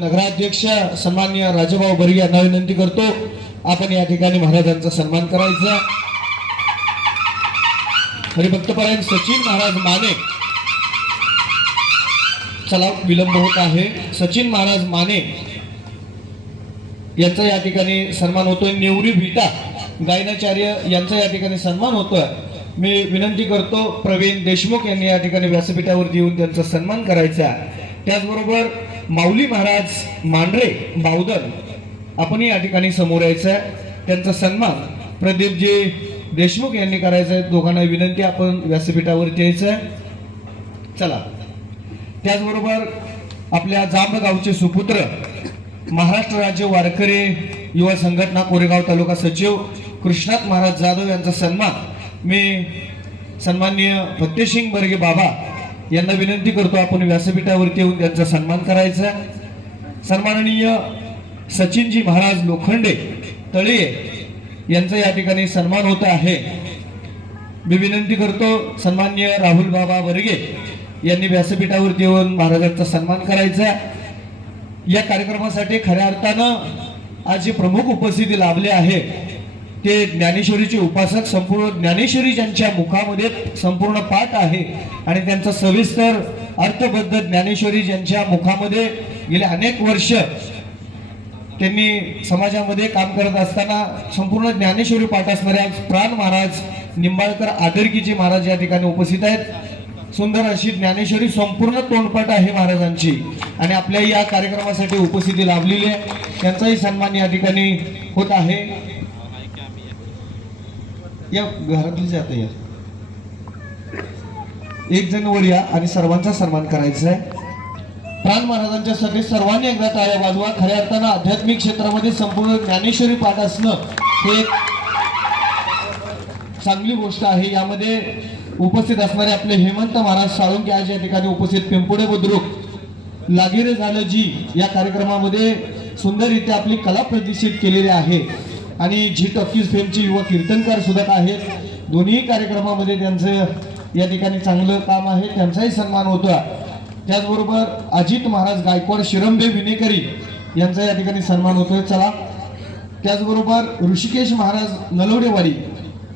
नगराध्यक्ष सन्माननीय राजाभाऊ बर्गे यांना विनंती करतो आपण या ठिकाणी महाराजांचा सन्मान करायचा। हरिभक्तपरायण सचिन महाराज माने, चला विलंब होत आहे। सचिन महाराज माने यांचा या ठिकाणी सन्मान होतोय। नेवरी भीटा गायनाचार्य यांचा या ठिकाणी सन्मान होतोय। मी विनंती करतो प्रवीण देशमुख यांनी या ठिकाणी व्यासपीठावरती येऊन त्यांचा सन्मान करायचा। त्याचबरोबर माऊली महाराज मांढरे बावधन आपण या ठिकाणी समोर यायचं, त्यांचा सन्मान प्रदीपजी देशमुख यांनी करायचा आहे। दोघांना विनंती आपण व्यासपीठावरती यायचं। चला, त्याचबरोबर आपल्या जांभगावचे सुपुत्र महाराष्ट्र राज्य वारकरी युवा संघटना कोरेगाव तालुका सचिव कृष्णात महाराज जाधव यांचा सन्मान मी सन्माननीय फत्तेसिंग बर्गे बाबा यांना विनंती करतो आपण व्यासपीठावरती येऊन त्यांचा सन्मान करायचा। सन्माननीय सचिनजी महाराज लोखंडे तळिये यांचा या ठिकाणी सन्मान होत आहे। मी विनंती करतो सन्माननीय राहुल बाबा बर्गे यांनी व्यासपीठावरती येऊन महाराजांचा सन्मान करायचा। या कार्यक्रमासाठी खऱ्या अर्थानं आज जे प्रमुख उपस्थिती लाभले आहे ते ज्ञानेश्वरीचे उपासक, संपूर्ण ज्ञानेश्वरी ज्यांच्या मुखामध्ये संपूर्ण पाठ आहे आणि त्यांचा सविस्तर अर्थबद्ध ज्ञानेश्वरी ज्यांच्या मुखामध्ये गेले अनेक वर्ष त्यांनी समाजामध्ये काम करत असताना संपूर्ण ज्ञानेश्वरी पाठ असणारे आज प्राण महाराज निंबाळकर आदरकीचे महाराज या ठिकाणी उपस्थित आहेत। सुंदर अशी ज्ञानेश्वरी संपूर्ण तोंडपाठ आहे महाराजांची आणि आपल्या या कार्यक्रमासाठी उपस्थिती लाभलेली आहे, त्यांचाही सन्मान या ठिकाणी होत आहे। या घरातली जाते यार एक जण वर या आणि सर्वांचा सन्मान करायचा आहे। प्राण महाराजांच्या साठी सर्वांनी एकदा टाळ्या वाजवा। खऱ्या अर्थानं आध्यात्मिक क्षेत्रामध्ये संपूर्ण ज्ञानेश्वरी पाठ असणं हे चांगली गोष्ट आहे। यामध्ये उपस्थित असणारे आपले हेमंत महाराज साळुंके आज या ठिकाणी उपस्थित, पिंपुडे बुद्रुक लागिरे झालं जी या कार्यक्रमामध्ये सुंदररित्या आपली कला प्रदर्शित केलेली आहे आणि जी टॉकीज फेमचे युवा कीर्तनकार सुद्धा आहेत। दोन्ही कार्यक्रमामध्ये त्यांचं या ठिकाणी चांगलं काम आहे, त्यांचाही सन्मान होता। त्याचबरोबर अजित महाराज गायकवाड शिरंबे विनेकरी यांचा या ठिकाणी सन्मान होतोय। चला, त्याचबरोबर ऋषिकेश महाराज नलवडेवाडी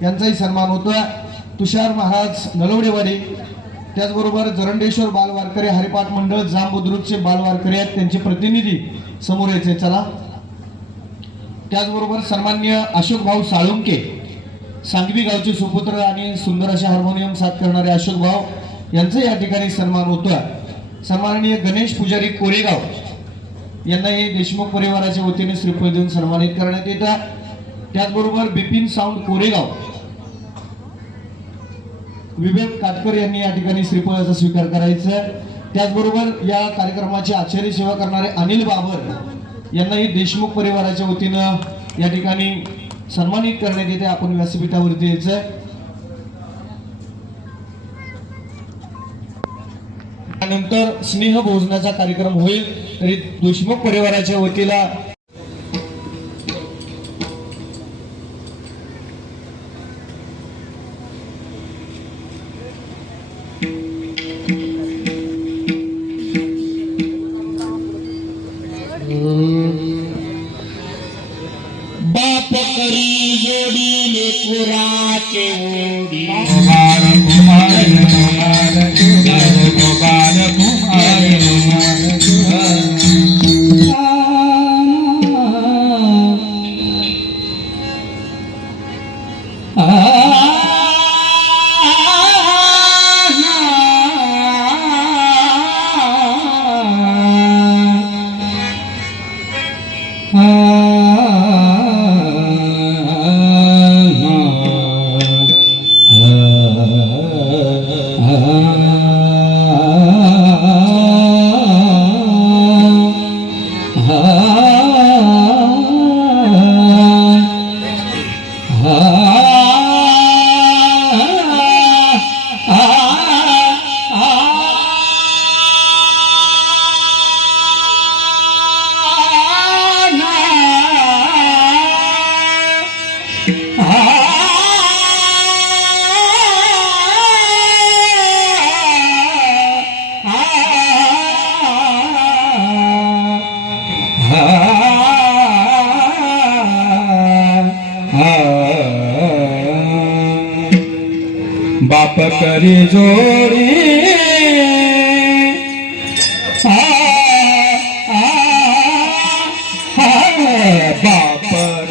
यांचाही सन्मान होतोय। तुषार महाराज नलवडेवाडी, त्याचबरोबर जरंडेश्वर बालवारकरी हरिपाठ मंडळ जांबुद्रुकचे बालवारकरी आहेत, त्यांचे प्रतिनिधी समोर यायचे। चला, त्याचबरोबर सन्माननीय अशोक भाऊ साळुंके सांगवी गावचे सुपुत्र आणि सुंदर असे हार्मोनियम साथ करणारे अशोक भाऊ यांचा या ठिकाणी सन्मान होतोय। सन्माननीय गणेश पुजारी कोरेगाव यांनाही देशमुख परिवाराच्या वतीने श्रीफळ देऊन सन्मानित करण्यात येतं। त्याचबरोबर बिपिन साऊंड कोरेगाव विवेक काटकर यांनी या ठिकाणी श्रीफळाचा स्वीकार करायचा। त्याचबरोबर या कार्यक्रमाचे आचार्य सेवा करणारे अनिल बाबर यांनाही देशमुख परिवाराच्या वतीनं या ठिकाणी सन्मानित करण्यात येते। आपण व्यासपीठावरती यायचं। त्यानंतर स्नेह भोजनाचा कार्यक्रम होईल, तरी देशमुख परिवाराच्या वतीला बाप करी जोडी लेकुराचे ओडी गोपाल कुमार गोपाल गोपाल कुमार बाप करी जोडी आ, आ, आ, बाप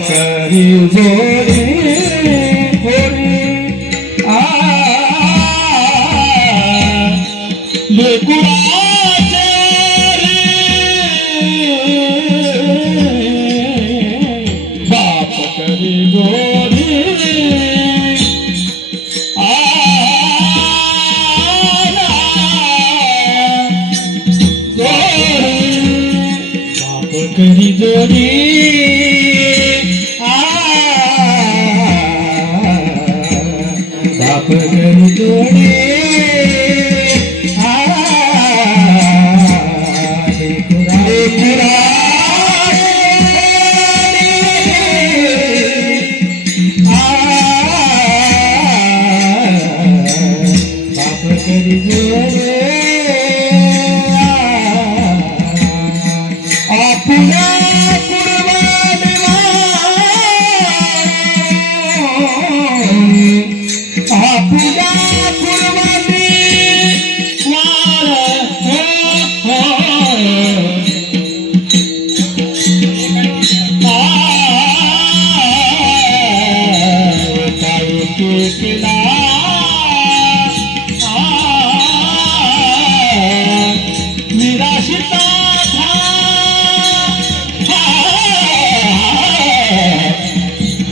करी जोडी आ, लेकुराचे बाप करी जोडी बाप करी जोडी बाप करी जोडी बाप करी जोडी आपुला कुर्बानी निराशिता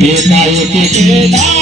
एकाएकी केला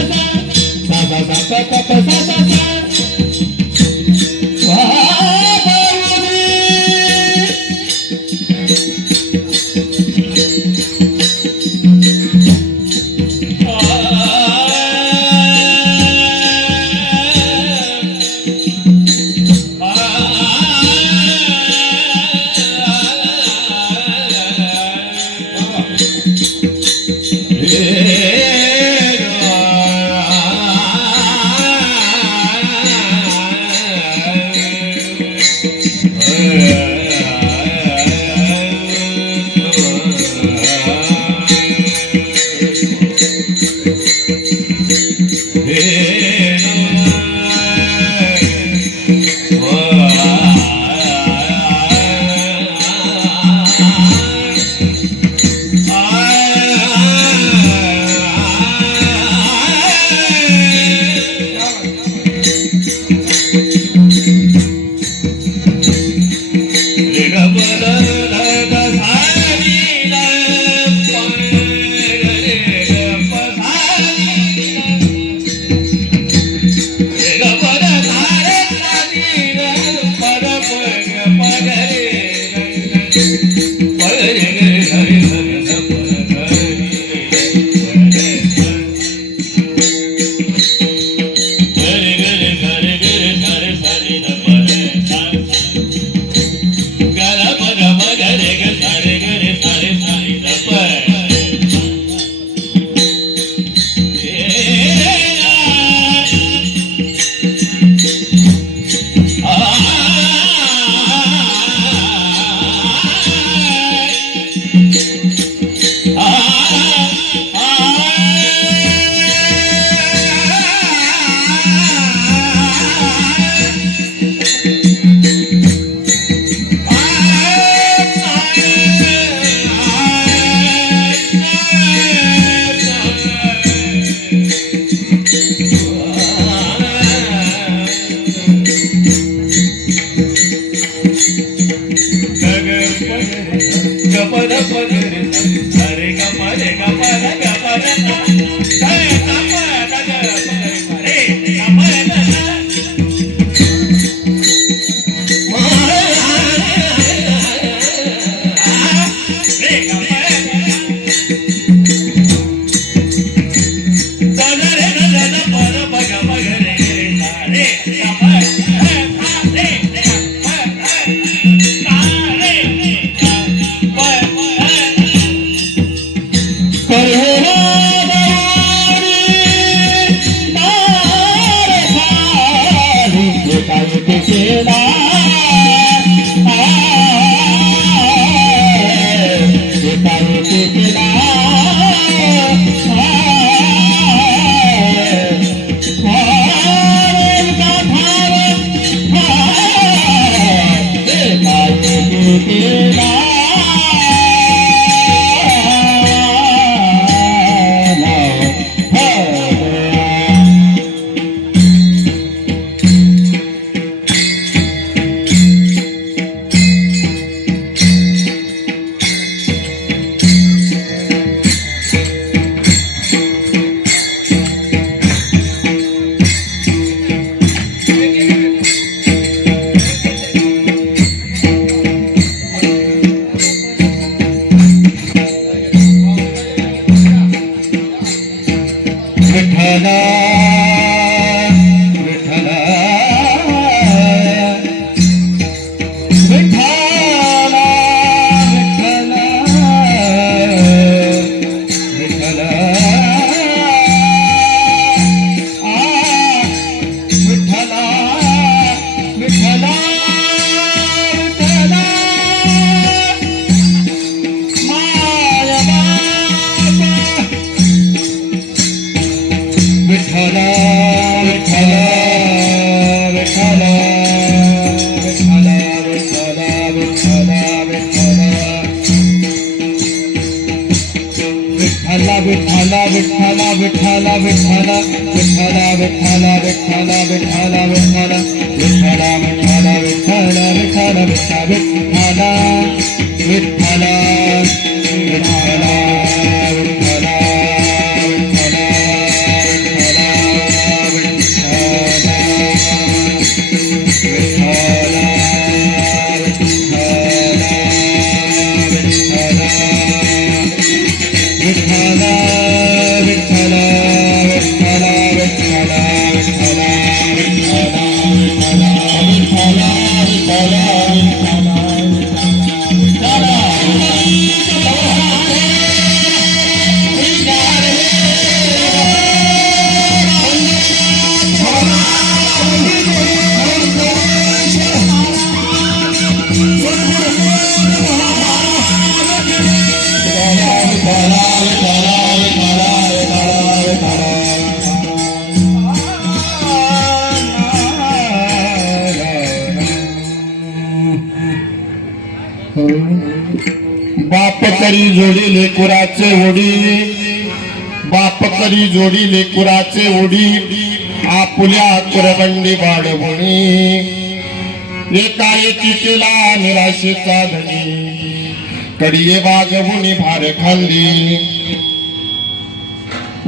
Sa बाप करी जोडी लेकुराचे ओढी, बाप करी जोडी लेकुराचे ओढी, आपुल्या कुरबंडी बाळवणी एकाएकी केला निराशेचा धनी कडिये वागवुनी भार खांदी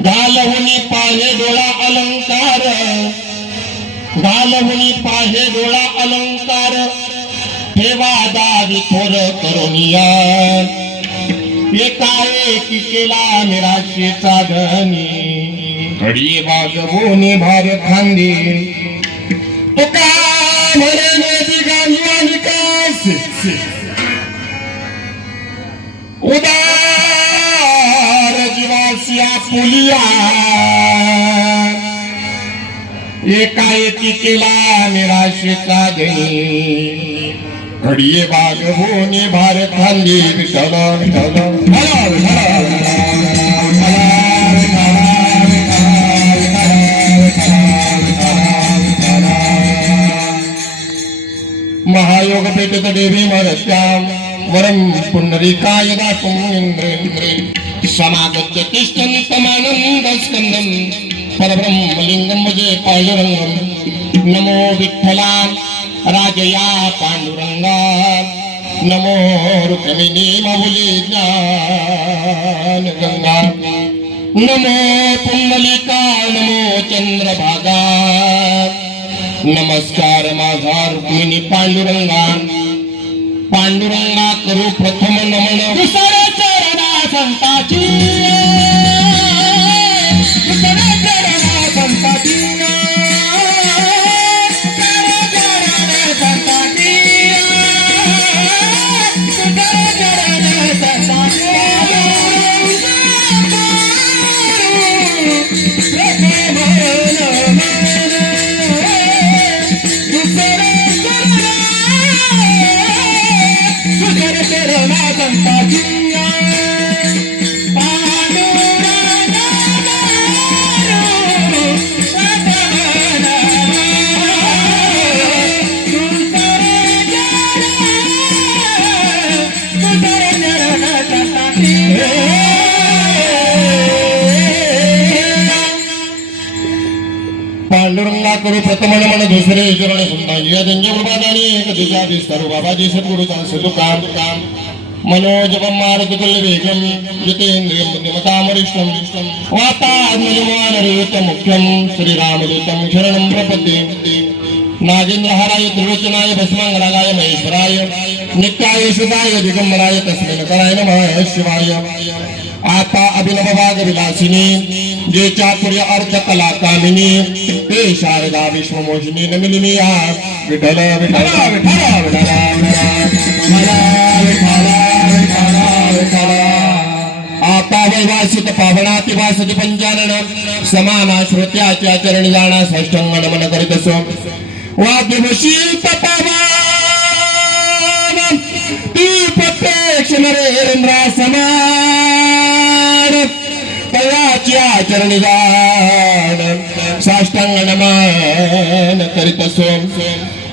घालवुनी पाहे डोळा अलंकार घालवुनी पाहे डोळा अलंकार ठेवा दावी थोर करुनिया एकाएकी केला निराशेचा धनी कडिये वागवुनी भार खांदी तुका म्हणे दिगांनी विकास उदार जीवासिया पुलिया एकाएकी केला निराशेचा धनी घडिये बागवून भार खांदी विठ्ठल विठ्ठल महायोग पेटत देवी मरत्याम वरम पुंडरीकाय दातुम इंद्रेंद्रे समागत्य तिष्ठन् समानंद स्कंदम परब्रह्मलिंगम भजे पांडुरंगम नमो विठ्ठला राजया पांडुरंगा नमो रुक्मिणी मौली ज्ञान गंगा नमो पुंडलिका नमो चंद्रभागा नमस्कार माझा रुक्मिणी पांडुरंगा पांडुरंगा करू प्रथम नमन दुसऱ्या चरणा संताची दुसऱ्या चरणा संताची पांडुरंगा करू प्रथम नमन दुसरे चरण सुंदाई त्यांच्या कृपादानी एक दिशादी सर्व बाबाजी सद्गुरुचा सदुकार मनोजपम मारुत तुल्य वेगम जितेंद्रियम बुद्धिमतामरिष्टम वातात्मजमान मुख्यम श्रीरामदूतम शरणं प्रपद्ये नागेंद्रहाराय त्रिलोचनाय भस्मांगरागाय महेश्वराय नित्याय सुताय दिगंबराय तस्मै नकराय नमः शिवाय आता अभिनव भाग विलासिनी जे चातुर्य अर्थ कला कामिनी ते शारदा विश्वमोहिनी नमिनी विठ्ठल विठ्ठल आता वैवासित पावनातिवासति पंचानन समाना श्रोत्याच्या चरणी जाणा साष्टांग नमन करीत असो वाद्यवशीत पावन ती प्रत्यक्ष नरेंद्र समान तयाच्या चरणी जाण साष्टांग नमन करीत असो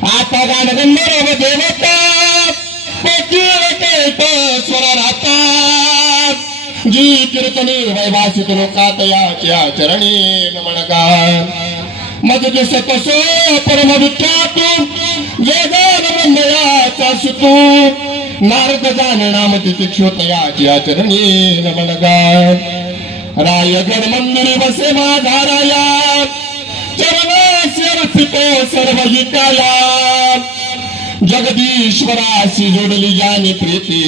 आता गान गंधर्व देवता स्वराता जी कीर्तनी वैवासित लोकात याच्या चरणी नमनकार मज दिसत सो परम विख्यात जगान ब्रह्मयाचा सुतू नारद नाम तितिक्षोतयाच्या चरणी नमनकार रायगड मंदिरी बसे माझा राया चरणास्य रथितो सर्व हिताया जगदीश्वराशी जोडली जानी प्रीती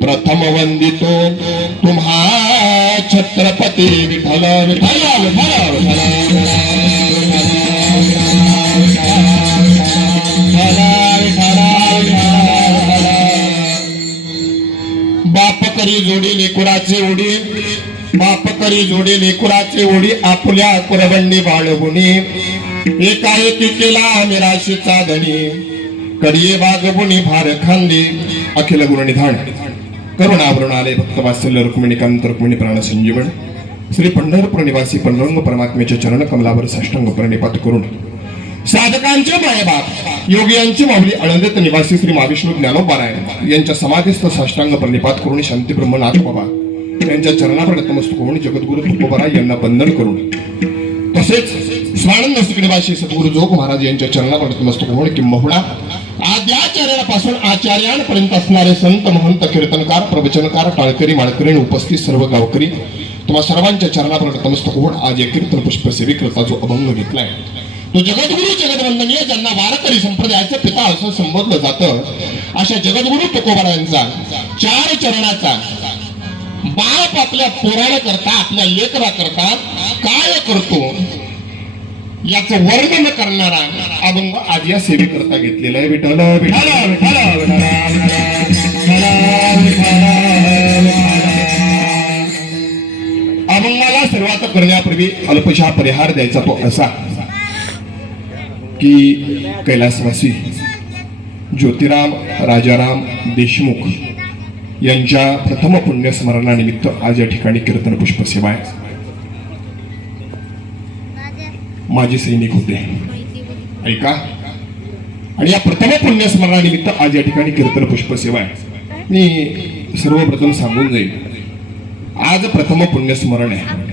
प्रथम वंदितो तुम्हा छत्रपती विठ्ठल विठ्ठल बाप करी जोडी लेकुराची उडी बाप करी जोडी लेकुराची उडी आपल्या कुरबंडी बाळगुनी एकाएकी केला निराशेचा धनी कडिये बागबुनी भार खांदी अखिल गुणनिधान करुणावरुणालय भक्तवात्सल्य रुक्मिणीकांत रुक्मिणी प्राण संजीवन श्री पंढरपूर निवासी पंडुरंग परमात्म्याच्या चरण कमलावर साष्टांग प्रणिपात करून साधकांचे मायबाप योगियांची माऊली आनंदित निवासी श्री महाविष्णू ज्ञानोबारायण यांच्या समाधीस्थ साष्टांग प्रणिपात करून शांती ब्रह्मनाथ बाबा यांच्या चरणावर नतमस्तक होऊन जगद्गुरु तुकोबराय यांना वंदन करून तसेच स्वानंद सुखदेवाशी सद्गुरु जोग महाराज यांच्या चरणावर नतमस्तक होऊन किंबहुना आद्याचार्यापासून आचार्यांपर्यंत असणारे संत महंत कीर्तनकार प्रवचनकार टाळकरी माळकरी आणि उपस्थित सर्व गावकरी तुम्हा सर्वांच्या चरणावर नतमस्तक होऊन आज या कीर्तन पुष्प सेवेकरता जो अभंग घेतलाय तो जगद्गुरु जगदवंदनीय ज्यांना वारकरी संप्रदायाचे पिता असं संबोधलं जातं अशा जगद्गुरु तुकोबारायांचा 4 चरणाचा बाप आपल्या पोराला करता आपल्या लेकरा करता काय करतो याचं वर्णन करणारा अभंग आज या सेवेकरता घेतलेला आहे. विठ्ठल विठ्ठल विठ्ठल अभंगाला सुरुवात करण्यापूर्वी अल्पशा परिहार द्यायचा तो असा की कैलासवासी ज्योतिराम राजाराम देशमुख यांच्या प्रथम पुण्यस्मरणानिमित्त आज या ठिकाणी कीर्तन पुष्प सेवा आहे. माजी सैनिक होते ऐका आणि या प्रथम पुण्यस्मरणानिमित्त आज या ठिकाणी कीर्तन पुष्प सेवा आहे. मी सर्वप्रथम सांगून जाईल आज प्रथम पुण्यस्मरण आहे.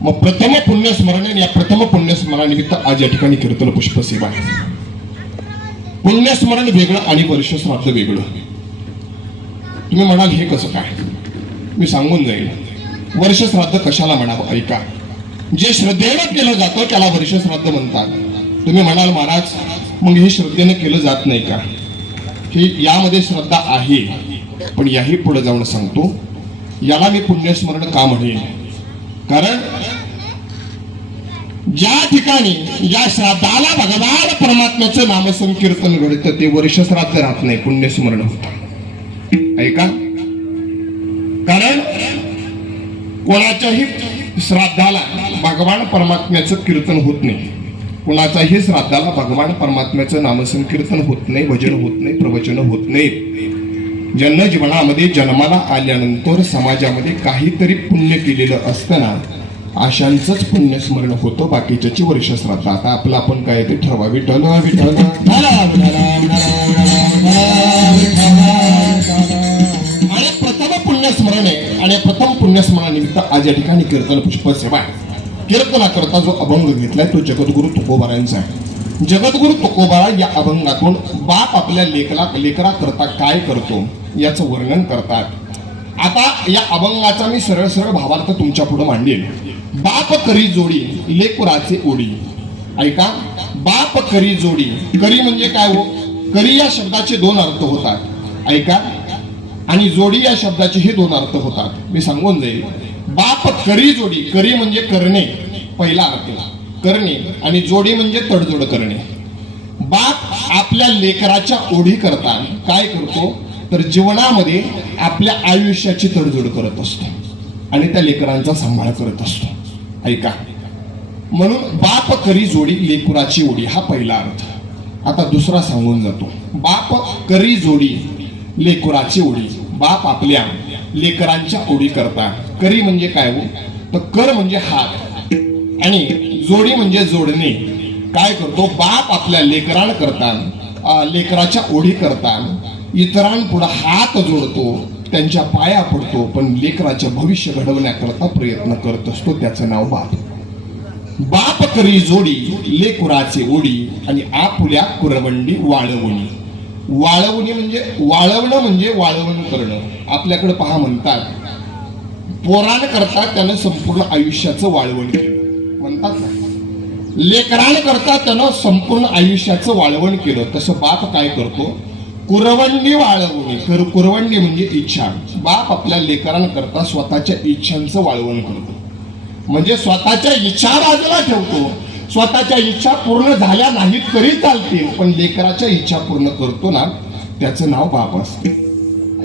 मग प्रथम पुण्यस्मरण आणि या प्रथम पुण्यस्मरणानिमित्त आज या ठिकाणी कीर्तन पुष्प सेवा आहे. पुण्यस्मरण वेगळं आणि वर्ष श्राद्ध वेगळं. तुम्ही म्हणाल हे कसं काय? मी सांगून जाईल. वर्ष श्राद्ध कशाला म्हणावं ऐका. जे श्रद्धेनं केलं जातं त्याला वर्ष श्राद्ध म्हणतात. तुम्ही म्हणाल महाराज मग हे श्रद्धेनं केलं जात नाही का? हे यामध्ये श्रद्धा आहे पण याही पुढे जाऊन सांगतो याला मी पुण्यस्मरण का म्हणेन कारण ज्या ठिकाणी या श्राद्धाला भगवान परमात्म्याचं नामसंकीर्तन घडतं ते वर्ष श्राद्ध राहत नाही पुण्यस्मरण होतं. ऐका कारण कोणाच्याही श्राद्धाला भगवान परमात्म्याचं कीर्तन होत नाही. कोणाच्याही श्राद्धाला भगवान परमात्म्याचं नामसंकीर्तन होत नाही, भजन होत नाही, प्रवचन होत नाही. ज्यांना जीवनामध्ये जन्माला आल्यानंतर समाजामध्ये काहीतरी पुण्य केलेलं असताना अशांचंच पुण्यस्मरण होतं. बाकीच्याची वर्ष श्राद्ध. आता आपलं आपण काय ते ठरवा. विठ्ठल विठ्ठल आणि प्रथम पुण्यस्मरण आहे आणि प्रथम पुण्यस्मरणानिमित्त आज या ठिकाणी कीर्तन पुष्प सेवा आहे. कीर्तनाकरता जो अभंग घेतलाय तो जगद्गुरु तुकोबारांचा आहे. जगद्गुरु तुकोबारा या अभंगातून बाप आपल्या लेकरा करता काय करतो याचं वर्णन करतात. आता या अभंगाचा मी सरळ सरळ भावार्थ तुमच्या पुढे मांडेल. बाप करी जोडी लेकुराचे ओढी. ऐका. बाप करी जोडी. करी म्हणजे काय हो? करी या शब्दाचे 2 अर्थ होतात. ऐका. आणि जोडी या शब्दाचे हे 2 अर्थ होतात. मी सांगून जाईल. बाप करी जोडी. करी म्हणजे करणे पहिला अर्थ करणे आणि जोडी म्हणजे तडजोड करणे. बाप आपल्या लेकराच्या ओढी करता काय करतो तर जीवनामध्ये आपल्या आयुष्याची तडजोड करत असतो आणि त्या लेकरांचा सांभाळ करत असतो. ऐका. म्हणून बाप करी जोडी लेकुराची ओढी हा पहिला अर्थ. आता दुसरा सांगून जातो. बाप करी जोडी लेकुराची ओढी. बाप आपल्या लेकरांच्या ओढी करता. करी म्हणजे काय हो तर कर म्हणजे हात आणि जोडी म्हणजे जोडणे. काय करतो बाप आपल्या लेकरांकरता लेकराच्या ओढी करता इतरांपुढे हात जोडतो, त्यांच्या पाया पडतो, पण लेकराचं भविष्य घडवण्याकरता प्रयत्न करत असतो. त्याचं नाव बाप. बाप करी जोडी लेकुराचे ओढी आणि आपुल्या कुरवंडी वाळवणी. वाळवणी म्हणजे वाळवणं म्हणजे वाळवण करणं. आपल्याकडे पहा म्हणतात पोरान करता त्यानं संपूर्ण आयुष्याचं वाळवण केलं म्हणतात ना. लेकरान करता त्यानं संपूर्ण आयुष्याचं वाळवण केलं. तसं बाप काय करतो कुरवंडी वाळवणी. कुरवंडी म्हणजे इच्छा. बाप आपल्या लेकरांकरता स्वतःच्या इच्छांचं वाळवण करतो. म्हणजे स्वतःच्या इच्छा बाजूला ठेवतो. स्वतःच्या इच्छा पूर्ण झाल्या नाहीत तरी चालतील पण लेकराच्या इच्छा पूर्ण करतो ना त्याचं नाव बाप असते.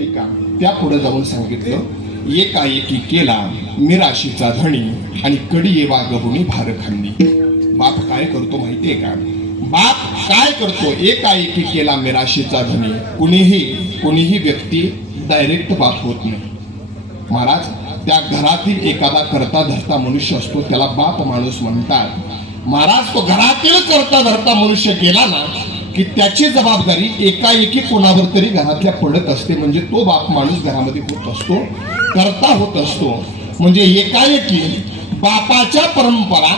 ऐका. त्या पुढे जाऊन सांगितलं एकाएकी केला मिराशीचा धणी आणि कडी येवा गहुनी भार खांदी. बाप काय करतो माहितीये का? बाप काय करतो एकाएकी केला मिराशीचा धणी. कुणीही व्यक्ती डायरेक्ट बाप होत नाही महाराज. त्या घरातील एखादा करता धरता मनुष्य असतो त्याला बाप माणूस म्हणतात. महाराज तो घरातील करता धरता मनुष्य गेला ना की त्याची जबाबदारी एकाएकी कोणावर तरी घरातल्या पडत असते. म्हणजे तो बाप माणूस घरामध्ये होत असतो, करता होत असतो. म्हणजे एकाएकी बापाच्या परंपरा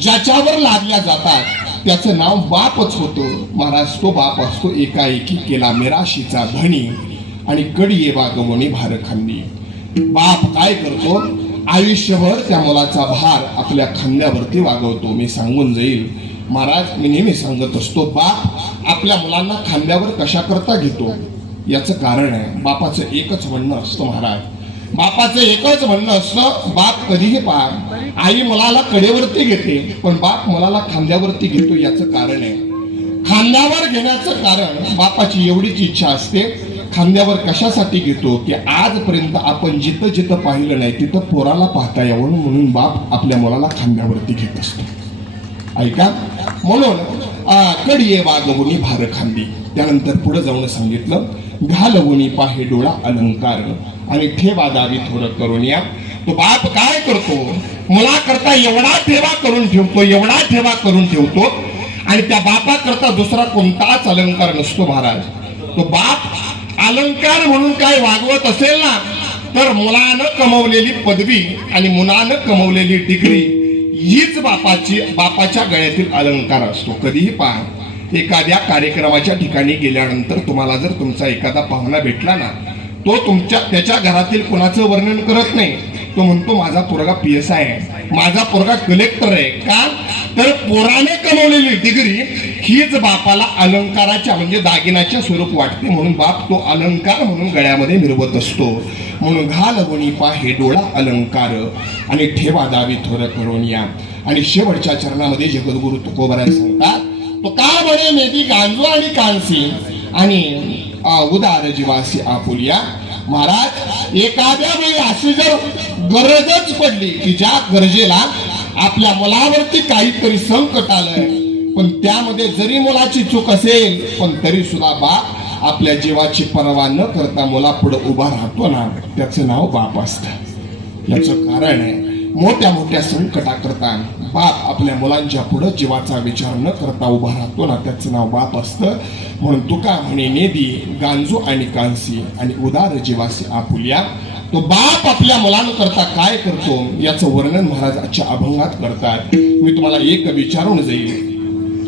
ज्याच्यावर लादल्या जातात त्याचं नाव बापच होतं. महाराज तो बाप असतो एकाएकी केला मिराशीचा धनी आणि कडिये वागवणी भारखांनी. बाप काय करतो, आयुष्यभर त्या मुलाचा भार आपल्या खांद्यावरती वागवतो. मी सांगून जाईल महाराज, मी नेहमी सांगत असतो, बाप आपल्या मुलांना खांद्यावर कशा करता घेतो याचं कारण आहे. बापाचं एकच म्हणणं असतं महाराज, बापाचं एकच म्हणणं असतं, बाप कधीही पहा आई मुलाला कडेवरती घेते पण बाप मुलाला खांद्यावरती घेतो. याचं कारण आहे, खांद्यावर घेण्याचं कारण बापाची एवढीच इच्छा असते. खांद्यावर कशासाठी घेतो की आजपर्यंत आपण जिथं जिथं पाहिलं नाही तिथं पोराला पाहता यावं म्हणून बाप आपल्या मुलाला खांद्यावरती घेत असतो. ऐका, म्हणून कडिये वागवणी भार खांदी. त्यानंतर पुढे जाऊन सांगितलं, घालवणी पाहे डोळा अलंकार आणि ठेवा दावी थोर करून या. तो बाप काय करतो, मुलाकरता एवढा ठेवा करून ठेवतो, एवढा ठेवा करून ठेवतो आणि त्या बापाकरता दुसरा कोणताच अलंकार नसतो महाराज. तो बाप अलंकार म्हणून काय वागवत असेल ना तर मुलानं कमवलेली पदवी आणि मुलानं कमवलेली डिग्री हीच बापाच्या गळ्यातील अलंकार असतो. कधीही पहा, एखाद्या कार्यक्रमाच्या ठिकाणी गेल्यानंतर तुम्हाला जर तुमचा एखादा पाहुणा भेटला ना, तो त्याच्या घरातील कुणाचं वर्णन करत नाही. तो म्हणतो माझा पोरगा PSI आहे, माझा पोरगा कलेक्टर आहे. का तर पोराने कमवलेली डिग्री हीच बापाला अलंकाराच्या म्हणजे दागिन्याच्या स्वरूप वाटते. म्हणून बाप तो अलंकार म्हणून गळ्यामध्ये मिरवत असतो. म्हणून घालवणी पाहे डोळा अलंकार आणि ठेवा दावी थोर करून या. आणि शेवटच्या चरणामध्ये जगद्गुरु तुकोबराय सांगतात, तो का म्हणे मेदी गांजो आणि कांसी आणि उदार जीवासी आपुलिया. महाराज, एखाद्या वेळी अशी जर गरजच पडली की ज्या गरजेला आपल्या मुलावरती काहीतरी संकट आलंय पण त्यामध्ये जरी मुलाची चूक असेल पण तरी सुद्धा बाप आपल्या जीवाची पर्वा न करता मुलापुढे उभा राहतो ना, त्याचं नाव बाप असतं. याचं कारण आहे, मोठ्या मोठ्या संकटाकरता बाप आपल्या मुलांच्या पुढे जीवाचा विचार न करता उभा राहतो ना, त्याचं नाव बाप असतं. म्हणून तुका म्हणे नेदी गांजो आणि कांसी आणि उदार जीवासी आपुलिया. तो बाप आपल्या मुलांकरता काय करतो याचं वर्णन महाराज आजच्या अभंगात करतात. मी तुम्हाला एक विचारून जाईल,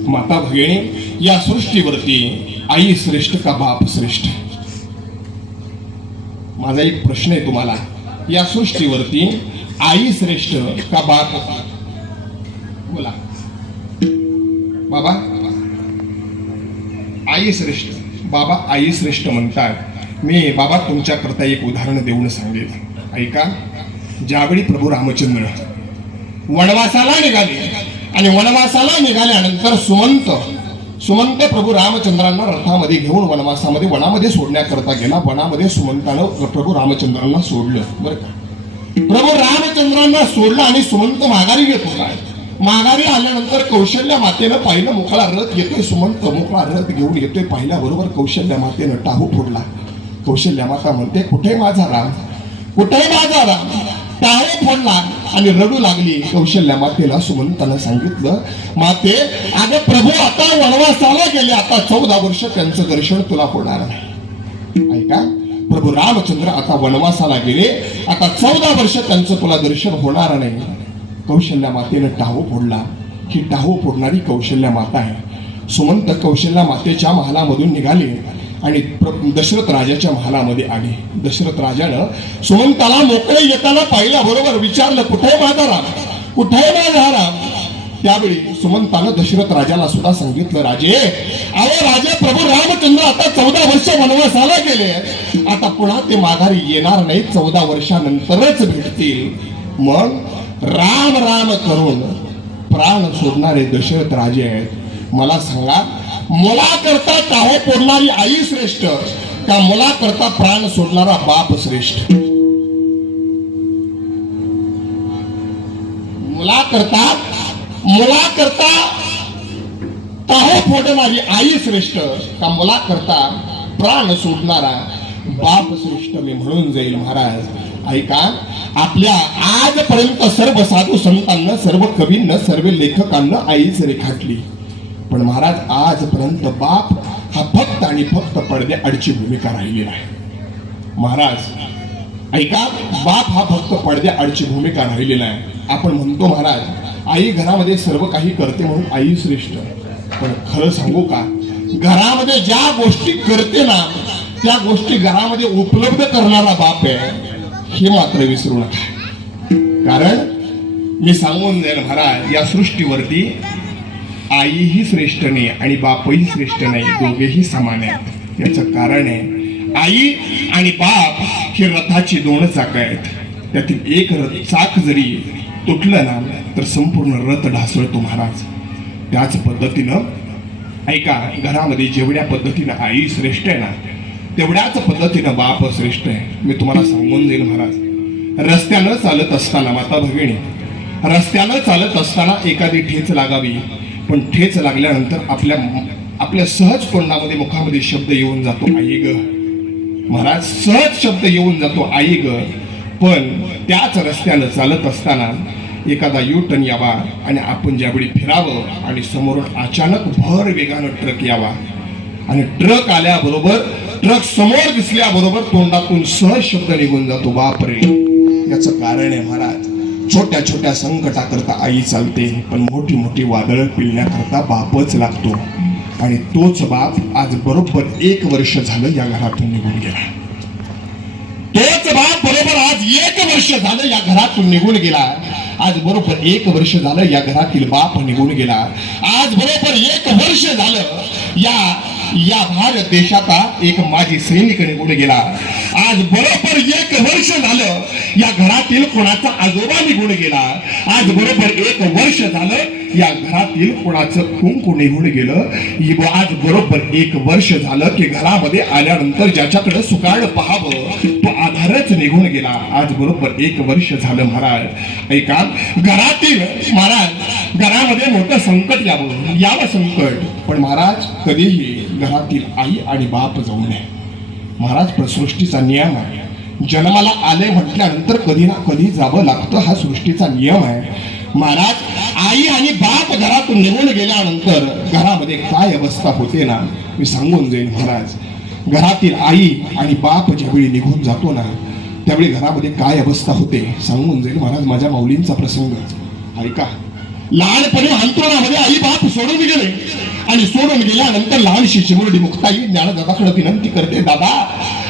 माता भगिनी, या सृष्टीवरती आई श्रेष्ठ का बाप श्रेष्ठ? माझा एक प्रश्न आहे तुम्हाला, या सृष्टीवरती आई श्रेष्ठ का बाप? बोला बाबा. आई श्रेष्ठ, बाबा आई श्रेष्ठ म्हणतात. मी बाबा तुमच्याकरता एक उदाहरण देऊन सांगेल, ऐका. ज्यावेळी प्रभू रामचंद्र वनवासाला निघाले आणि वनवासाला निघाल्यानंतर सुमंत प्रभू रामचंद्रांना रथामध्ये घेऊन वनामध्ये सोडण्याकरता गेला. वनामध्ये सुमंतानं प्रभू रामचंद्रांना सोडलं. बरं का, प्रभू रामचंद्रांना सोडलं आणि सुमंत माघारी येत होता. माघारी आल्यानंतर कौशल्या मातेनं पाहिलं मोकळा रथ येतोय, सुमंत मोकळा रथ घेऊन येतोय. पाहिल्याबरोबर कौशल्या मातेनं टाहू फोडला. कौशल्या माता म्हणते, कुठे माझा राम, कुठे माझा राम? टाहू फोडला आणि रडू लागली. कौशल्या मातेला सुमंतानं सांगितलं, माते अगं प्रभू आता वनवासाला गेले, आता 14 वर्ष त्यांचं दर्शन तुला होणार नाही. ऐका, प्रभू रामचंद्र आता वनवासाला गेले, आता 14 वर्ष त्यांचं तुला दर्शन होणार नाही. कौशल्या मातेनं टाहू फोडला. ही टाहू फोडणारी कौशल्या माता आहे. सुमंत कौशल्या मातेच्या महालामधून निघाले आणि दशरथ राजाच्या महालामध्ये आले. दशरथ राजानं सुमंताला मोकळे येताना पाहिल्याबरोबर विचारलं, कुठे माझा राम, कुठे माझा राम? त्यावेळी सुमंतानं दशरथ राजाला सुद्धा सांगितलं, राजे राजा प्रभू रामचंद्र आता 14 वर्ष वनवासाला गेले, आता पुन्हा ते माघारी येणार नाही, 14 वर्षानंतरच भेटतील. मग राम राम करून प्राण सोडणारे दशरथ राजे आहेत. मला सांगा, मुलाकरता टाहो फोडणारी आई श्रेष्ठ का मुलाकरता प्राण सोडणारा बाप श्रेष्ठ? मुलाकरता टाहो फोडणारी आई श्रेष्ठ का मुलाकरता प्राण सोडणारा बाप श्रेष्ठ? मी म्हणून जाईल महाराज, ऐका. आपल्या आजपर्यंत सर्व साधू संतांना, सर्व कवींना, सर्व लेखकांना आईच रेखाटली, पण महाराज आजपर्यंत बाप हा फक्त आणि फक्त पडद्याआडची भूमिका राहिलेला आहे. महाराज ऐका, बाप हा फक्त पडद्या आडची भूमिका राहिलेला आहे. आपण म्हणतो महाराज, आई घरामध्ये सर्व काही करते म्हणून आई श्रेष्ठ. पण खरं सांगू का, घरामध्ये ज्या गोष्टी करते ना, त्या गोष्टी घरामध्ये उपलब्ध करणारा बाप आहे हे मात्र विसरू नका. कारण मी सांगून जाईल महाराज, या सृष्टीवरती आईही श्रेष्ठ नाही आणि बापही श्रेष्ठ नाही, दोघेही समान आहेत. याचं कारण आहे, आई आणि बाप ही रथाची दोन चाक आहेत. त्यातील एक चाक जरी तुटलं ना तर संपूर्ण रथ ढासळतो महाराज. त्याच पद्धतीनं ऐका, घरामध्ये जेवढ्या पद्धतीनं आई श्रेष्ठ आहे ना, तेवढ्याच पद्धतीनं बाप श्रेष्ठ आहे. मी तुम्हाला सांगून जाईल महाराज, रस्त्यानं चालत असताना, माता भगिनी, रस्त्यानं चालत असताना एखादी ठेच लागावी, पण ठेच लागल्यानंतर आपल्या सहज तोंडामध्ये मुखामध्ये शब्द येऊन जातो, आई ग. महाराज, सहज शब्द येऊन जातो, आई ग. पण त्याच रस्त्यानं चालत असताना एखादा यू टर्न यावा आणि आपण ज्यावेळी फिरावं आणि समोरून अचानक भर वेगानं ट्रक यावा आणि ट्रक आल्याबरोबर, ट्रक समोर दिसल्याबरोबर तोंडातून सहज शब्द निघून जातो, बापरे. याचं कारण आहे महाराज, छोट्या छोट्या संकटाकरता आई चालते, पण मोठी मोठी वादळं पिळण्याकरता बापच लागतो. आणि तोच बाप आज बरोबर 1 वर्ष झालं या घरातून निघून गेला. तोच बाप बरोबर आज 1 वर्ष झालं या घरातून निघून गेला. आज बरोबर 1 वर्ष झालं या घरातील बाप निघून गेला. आज बरोबर 1 वर्ष झालं या भारत देशाचा एक माजी सैनिक निघून गेला. आज बरोबर 1 वर्ष झालं या घरातील कोणाचा आजोबा निघून गेला. आज बरोबर 1 वर्ष झालं या घरातील कोणाचं कुंकू निघून गेलं. आज बरोबर 1 वर्ष झालं की घरामध्ये आल्यानंतर ज्याच्याकडे सुकाळ पाहावं तो आधारच निघून गेला. आज बरोबर 1 वर्ष झालं महाराज. ऐका, घरातील महाराज, घरामध्ये मोठं संकट यावं संकट, पण महाराज कधीही घरातील आई आणि बाप जाऊ नये. महाराज, सृष्टीचा नियम आहे, जन्माला आले म्हटल्यानंतर कधी ना कधी जावं लागतं, हा सृष्टीचा नियम आहे. महाराज, आई आणि बाप घरातून निघून गेल्यानंतर घरामध्ये काय अवस्था होते ना, मी सांगून जाईल महाराज. घरातील आई आणि बाप ज्यावेळी निघून जातो ना, त्यावेळी घरामध्ये काय अवस्था होते सांगून जाईल महाराज. माझ्या माऊलींचा प्रसंग ऐका. लहानपणी अंतरुणामध्ये आई बाप सोडून गेले आणि सोडून गेल्यानंतर लहानशी चिमुरडी मुक्ताई ज्ञानदादाकडे विनंती करते, दादा,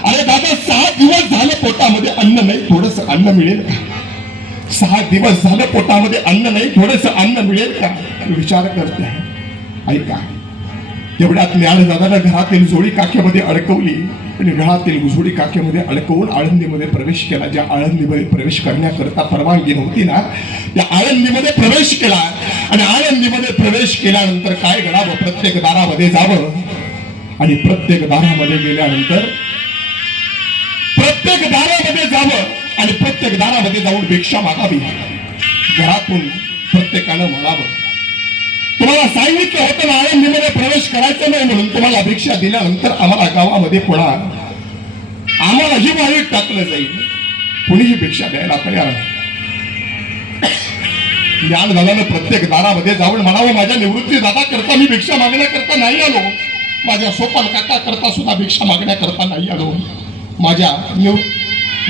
अरे दादा, 6 दिवस झाले पोटामध्ये अन्न नाही, थोडस अन्न मिळेल का? 6 दिवस झालं पोटामध्ये अन्न नाही, थोडस अन्न मिळेल का? विचार करते. ऐका, तेवढ्यात ज्ञानदादानं घरातील जोडी काक्यामध्ये अडकवली आणि घरातील जोडी काक्यामध्ये अडकवून आळंदीमध्ये प्रवेश केला. ज्या आळंदीमध्ये प्रवेश करण्याकरता परवानगी नव्हती ना, त्या आळंदीमध्ये प्रवेश केला. आणि आळंदीमध्ये प्रवेश केल्यानंतर काय करावं, प्रत्येक दारामध्ये जावं आणि प्रत्येक दारामध्ये गेल्यानंतर प्रत्येक दारामध्ये जावं आणि प्रत्येक दारामध्ये जाऊन भिक्षा मागावी. घरातून प्रत्येकानं म्हणावं, तुम्हाला सांगितलं होतं ना आळंदीमध्ये प्रवेश करायचा नाही म्हणून, तुम्हाला भिक्षा दिल्यानंतर आम्हाला गावामध्ये पुन्हा आम्हालाही वाईट टाकलं जाईल, कुणीही भिक्षा द्यायला तयार नाही. ज्ञानदादानं प्रत्येक दारामध्ये जाऊन म्हणावं, माझ्या निवृत्ती दादा करता मी भिक्षा मागण्याकरता नाही आलो, माझ्या सोपान काका करता सुद्धा भिक्षा मागण्याकरता नाही आलो,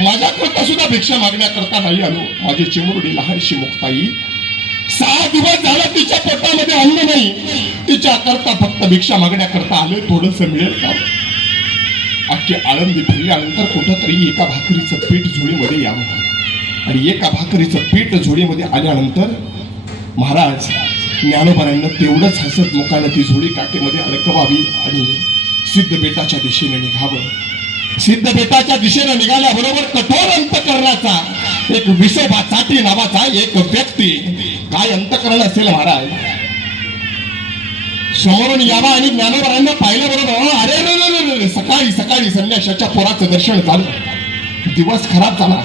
माझ्याकरता सुद्धा भिक्षा मागण्याकरता नाही आलो. माझी चिमुरडी लहानशी मुक्ताई 6 दिवस झाला तिच्या पोटामध्ये अन्न नाही, तिच्या करता फक्त भिक्षा मागण्याकरता आले, थोडंसं मिळेल का? अख्खी आळंदी फिरल्यानंतर कुठंतरी एका भाकरीचं पीठ झोळीमध्ये यावं आणि एका भाकरीचं पीठ झोळीमध्ये आल्यानंतर महाराज ज्ञानोबांना तेवढंच हसत मुखानं ती झोळी काकेमध्ये अडकवावी आणि सिद्ध बेटाच्या दिशेने निघावं. सिद्ध बेटाच्या दिशेने निघाल्याबरोबर कठोर अंतकरणाचा एक विसोबा चाटी नावाचा एक व्यक्ती, काय अंतकरण असेल महाराज, समोरून यावा आणि ज्ञानोबांना पाहिल्याबरोबर, अरे सकाळी सकाळी संन्याशाच्या पोराचं दर्शन झालं, दिवस खराब झाला,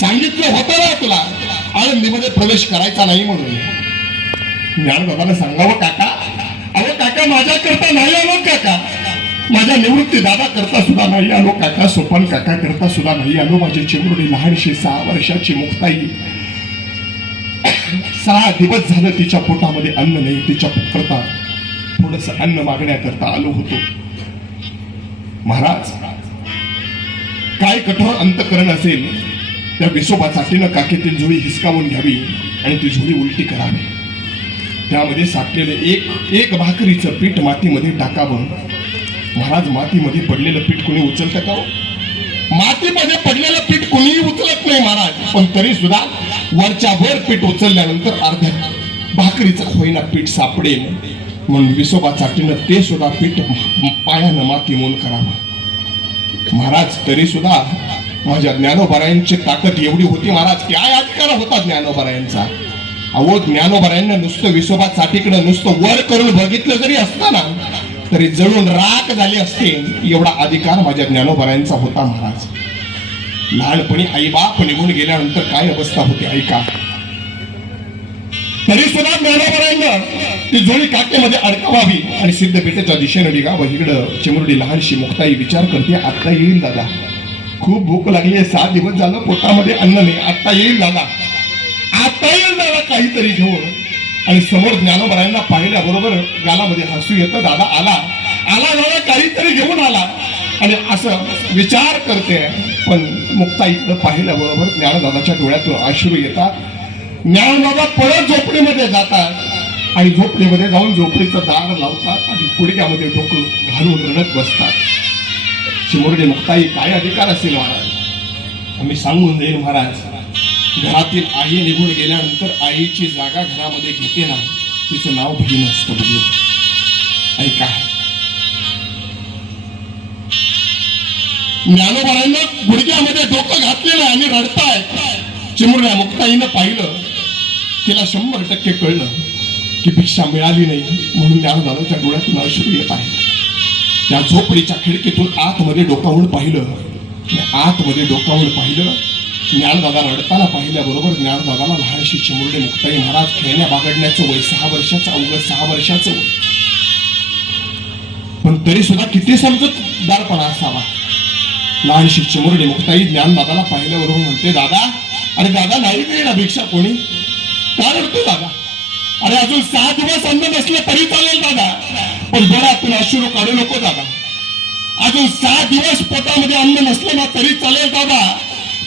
सांगितलं होतं ना तुला आळंदीमध्ये प्रवेश करायचा नाही म्हणून. ज्ञानोबांना सांगावं, काका, अहो काका, माझ्याकरता नाही आलो काका, माझ्या निवृत्ती दादा करता सुद्धा नाही आलो काका, सोपान काका करता सुद्धा नाही आलो. माझी चिमुरडी लहानशी 6 वर्षाची मुक्ताई, 6 दिवस झालं तिच्या पोटामध्ये अन्न नाही, तिच्या करता थोडस अन्न मागण्याकरता आलो होतो. महाराज, काय कठोर अंतकरण असेल त्या विसोबा चाटीनं काखेतील झोळी हिसकावून घ्यावी आणि ती झोळी उलटी करावी. त्यामध्ये साठलेले एक भाकरीचं पीठ मातीमध्ये टाकावं. महाराज, मातीमध्ये पडलेलं पीठ कोणी उचलतं का हो? मातीमध्ये पडलेलं पीठ कोणीही उचलत नाही महाराज. पण तरी सुद्धा वरच्या वर पीठ उचलल्यानंतर अर्ध्या भाकरीचं होईना पीठ सापडेल म्हणून विसोबा चाटीनं ते सुद्धा पीठ पायानं माती मोल करावं. महाराज, तरी सुद्धा माझ्या ज्ञानोबारायांची ताकद एवढी होती महाराज. काय अधिकार होता ज्ञानोबारायांचा? अहो, ज्ञानोबारायांना नुसतं विसोबा चाटीकडे नुसतं वर करून बघितलं जरी असताना तरी जळून राख झाले असते एवढा अधिकार माझ्या ज्ञानोबारायांचा होता महाराज. लहानपणी आई बाप निघून गेल्यानंतर काय अवस्था होती ऐका. तरी सुद्धा ज्ञानोबारायांना ती जोडी काकेमध्ये अडकावावी आणि सिद्धपीठेच्या दिशेने निघावं. इकडं चिमुरडी लहानशी मुक्ताई विचार करते, आत्ता येईल दादा, खूप भूक लागली आहे, 7 दिवस झालं पोटामध्ये अन्न नाही, आत्ता येईल दादा, आता येईल दादा काहीतरी घेऊन. आणि समोर ज्ञानोबारायांना पाहिल्याबरोबर गालामध्ये हसू येतं. दादा आला दादा काहीतरी घेऊन आला आणि असं विचार करते. पण मुक्ताईकडे पाहिल्याबरोबर ज्ञानदादाच्या डोळ्यातून अश्रू येतात. ज्ञानदादा परत झोपडीमध्ये जातात आणि झोपडीमध्ये जाऊन झोपडीचं दार लावतात आणि गुडघ्यामध्ये डोकं घालून रडत बसतात. चिमुरडी मुक्ताई, काय अधिकार असेल महाराज? आम्ही सांगून जाईल महाराज. घरातील आई निघून गेल्यानंतर आईची जागा घरामध्ये घेते ना, तिचं नाव बहीण असतं. बहीण ऐका, ज्ञानोबारांना गुडघ्यामध्ये डोकं घातलेलं आणि रडताय. चिमुरड्या मुक्ताईनं पाहिलं, तिला 100% कळलं की भिक्षा मिळाली नाही म्हणून ज्ञानदादाच्या डोळ्यातून अश्रू येत आहे. त्या झोपडीच्या खिडकीतून आतमध्ये डोकावून पाहिलं. आतमध्ये डोकावून पाहिलं. ज्ञानदादा रडताना पाहिल्याबरोबर ज्ञानदादाला लहानशी चिमुरडी मुक्ताई महाराज, खेळण्या बागडण्याचं वय 6 वर्षाचं, अवघड 6 वर्षाचं वय. पण तरी सुद्धा किती समजूतदारपणा असावा. लहानशी चिमुरडी मुक्ताई ज्ञानदादाला पाहिल्याबरोबर म्हणते, दादा, अरे दादा, नाही मिळेल भिक्षा कोणी? का रडतो दादा? अरे अजून 6 दिवस अन्न नसलं तरी चालेल दादा, पण डोळ्यातून अश्रू काढू नको दादा. अजून 6 दिवस पोटामध्ये अन्न नसलं ना तरी चालेल दादा,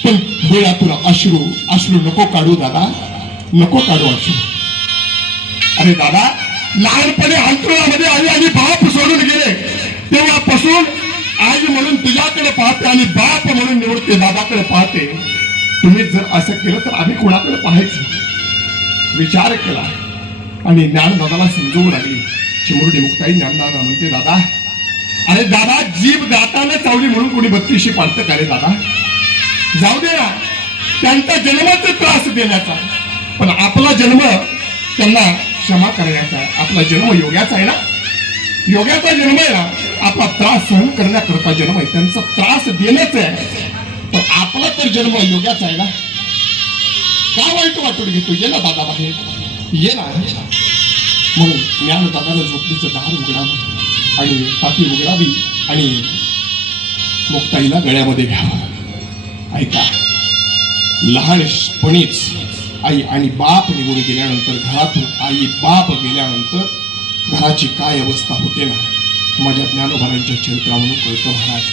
पण डोळ्यातून अश्रू नको काढू दादा, नको काढू अश्रू. अरे दादा, लहानपणी अंतरुणामध्ये आई आणि बाप सोडून गेले तेव्हापासून आई म्हणून तुझ्याकडे पाहते आणि बाप म्हणून निवडते दादाकडे पाहते. तुम्ही जर असं केलं तर आम्ही कोणाकडे पाहायचं? विचार केला आणि ज्ञानदादाला समजवून आली. चिमुरडी मुक्ताई ज्ञानदादा म्हणते, दादा, अरे दादा, जीभ दाताने चावली म्हणून कोणी 32शी पाडतं का रे दादा? जाऊ दे ना, त्यांचा जन्माचा त्रास देण्याचा, पण आपला जन्म त्यांना क्षमा करण्याचा आहे. आपला जन्म योग्याचा आहे ना, योग्याचा जन्म आहे ना. आपला त्रास सहन करण्याकरता जन्म आहे, त्यांचा त्रास देण्याचा आहे. पण आपला तर जन्म योग्याचा आहे ना. का वाईट वाटून घेतो? ये ना दादा बाहेर, ये ना. म्हणून ज्ञानदादाला झोपडीचं दार उघडावं आणि पाठी उघडावी आणि मुक्ताईला गळ्यामध्ये घ्यावं. ऐका, लहानपणीच आई आणि बाप निघून गेल्यानंतर, घरातून आई बाप गेल्यानंतर घराची काय अवस्था होते ना, माझ्या ज्ञानोबारांच्या चरित्रावरून कळतं महाराज.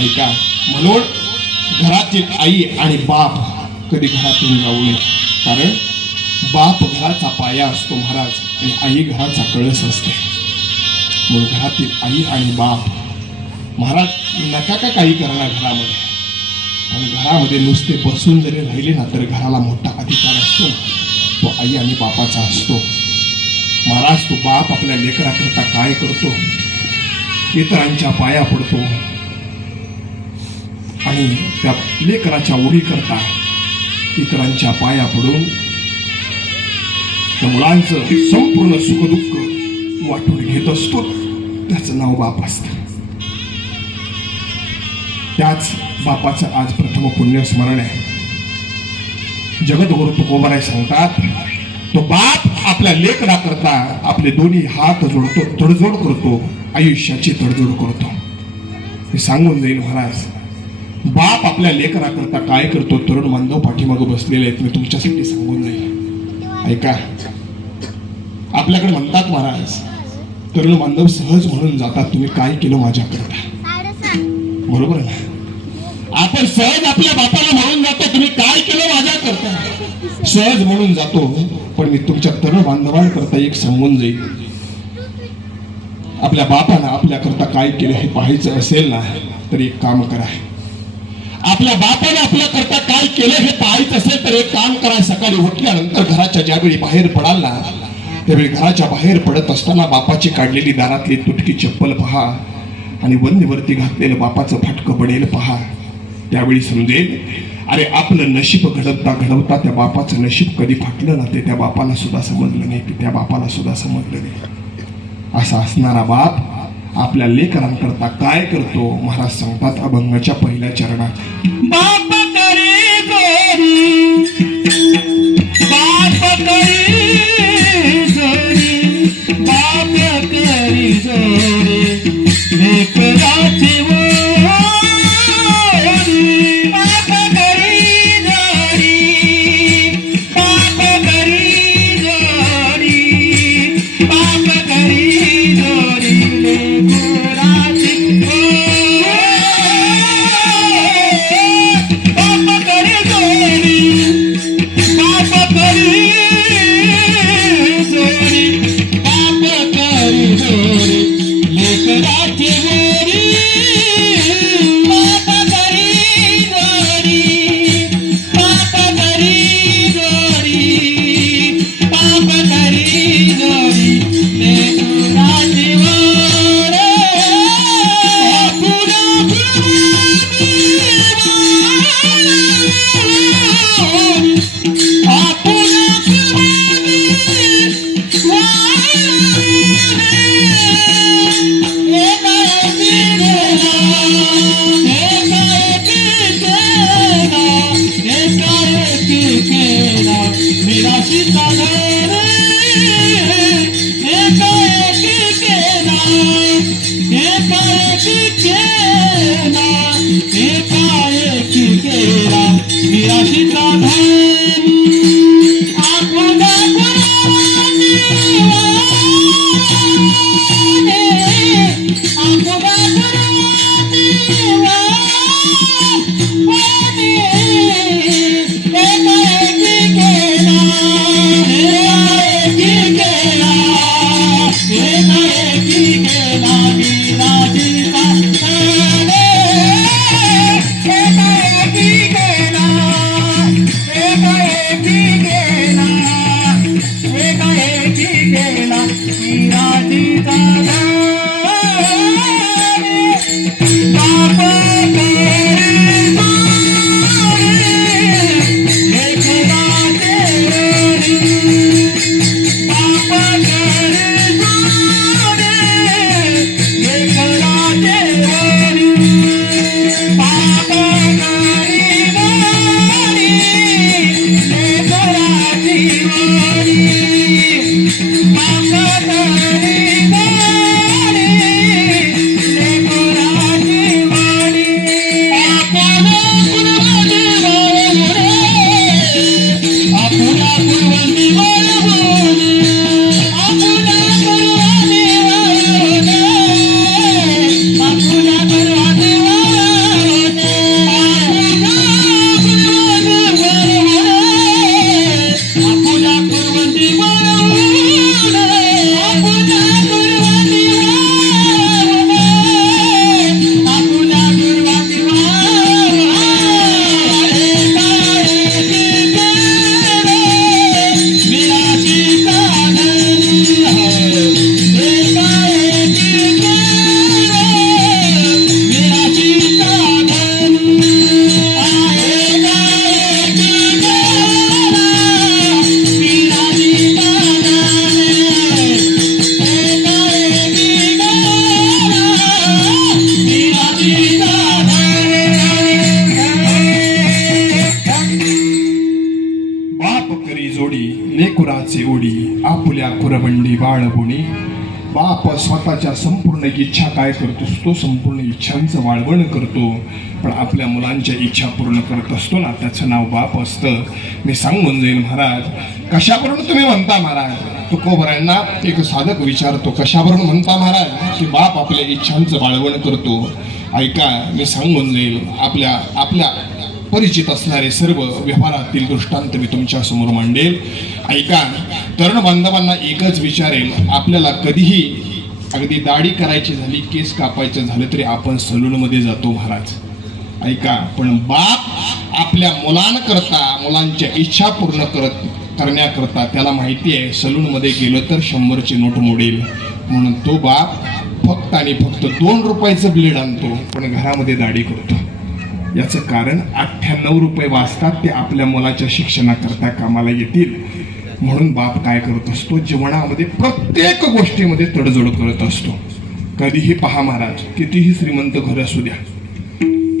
ऐका, म्हणून घरातील आई आणि बाप कधी घरातून जाऊ नये, कारण बाप घराचा पाया असतो महाराज आणि आई घराचा कळस असते. म्हणून घरातील आई आणि बाप महाराज नका का काही करणार घरामध्ये, आणि घरामध्ये नुसते बसून जरी राहिले ना तर घराला मोठा अधिकार असतो, तो आई आणि बापाचा असतो. महाराज, तो बाप आपल्या लेकराकरता काय करतो? इतरांच्या पाया पडतो आणि त्या लेकराच्या ओढी करता इतरांच्या पाया पडून त्या मुलांचं संपूर्ण सुखदुःख वाटून घेत असतो. त्याचं नाव बाप असतं. त्याच बापाचं आज प्रथम पुण्यस्मरण आहे. जगद्गुरु तुकोबाराय सांगतात, तो बाप आपल्या लेकरा करता आपले दोन्ही हात जोडतो, तडजोड करतो, आयुष्याची तडजोड करतो. हे सांगून जाईल महाराज. बाप आपल्या लेकरा करता काय करतो? तरुण बांधव पाठीमागे बसलेले आहेत, मी तुमच्यासाठी सांगून जाईल. ऐका, आपल्याकडे म्हणतात महाराज, तरुण बांधव सहज म्हणून जातात, तुम्ही काय केलं माझ्याकरता? बरोबर ना? आपण सहज आपल्या बापाला म्हणून जातो, तुम्ही काय केलं माझ्या करता, सहज म्हणून जातो. पण मी तुमच्या तरुण बांधवांकरता एक सांगून जाईल, आपल्या बापानं आपल्या करता काय केलं हे पाहायचं असेल ना, तर एक काम करा. आपल्या बापाने आपल्या करता काय केलं हे पाहायचं असेल तर एक काम करा. सकाळी उठल्यानंतर घराच्या ज्यावेळी बाहेर पडाल ना, त्यावेळी घराच्या बाहेर पडत असताना बापाची काढलेली दारातली तुटकी चप्पल पहा आणि वरती घातलेलं बापाचं फाटकं पडेल पहा. त्यावेळी समजेल, अरे आपलं नशीब घडवता घडवता त्या बापाचं नशीब कधी फाटलं ना, ते त्या बापाला सुद्धा समजलं नाही, त्या बापाला सुद्धा समजलं नाही. असा असणारा बाप आपल्या लेकरांकरता काय करतो, महाराज सांगतात अभंगाच्या पहिल्या चरणात, बाप करी जोडी, बाप करी जोडी, बाप करी जोडी, लेकराची ओढी. बाप करी जोडी, बाप करी जोडी, बाप करी जोडी, लेकराची ओढी. बाप करी जोडी, बाप करी जोडी, बाप करी जोडी, लेकराची ओढी. बाप करी जोडी, बाप करी जोडी, बाप करी जोडी, लेकराची ओढी. लेकुराचे ओढी आपुल्या कुरबंडी बाळगुणी. बाप स्वतःच्या संपूर्ण इच्छा काय करतोस तो संपूर्ण इच्छांचं वाळवण करतो, पण आपल्या मुलांच्या इच्छा पूर्ण करत असतो ना, त्याचं नाव बाप असतं. मी सांगून जाईल महाराज. कशावरून तुम्ही म्हणता महाराज? तुकोबरांना एक साधक विचारतो, कशावरून म्हणता महाराज की बाप आपल्या इच्छांचं वाळवण करतो? ऐका, मी सांगून जाईल. आपल्या परिचित असणारे सर्व व्यवहारातील दृष्टांत मी तुमच्या समोर मांडेल. ऐका, तरुण बांधवांना एकच विचारेल, आपल्याला कधीही अगदी दाढी करायची झाली, केस कापायचं झालं तरी आपण सलूनमध्ये जातो महाराज. ऐका, पण बाप आपल्या मुलांकरता, मुलांच्या इच्छा पूर्ण करण्याकरता त्याला माहिती आहे सलूनमध्ये गेलो तर 100ची नोट मोडेल, म्हणून तो बाप फक्त आणि फक्त 2 रुपयाचं ब्लेड आणतो, पण घरामध्ये दाढी करतो. याचं कारण 98 रुपये वाचतात, ते आपल्या मुलाच्या शिक्षणाकरता कामाला येतील. म्हणून बाप काय करत असतो, जीवनामध्ये प्रत्येक गोष्टीमध्ये तडजोड करत असतो. कधीही पहा महाराज, कितीही श्रीमंत घर असू द्या,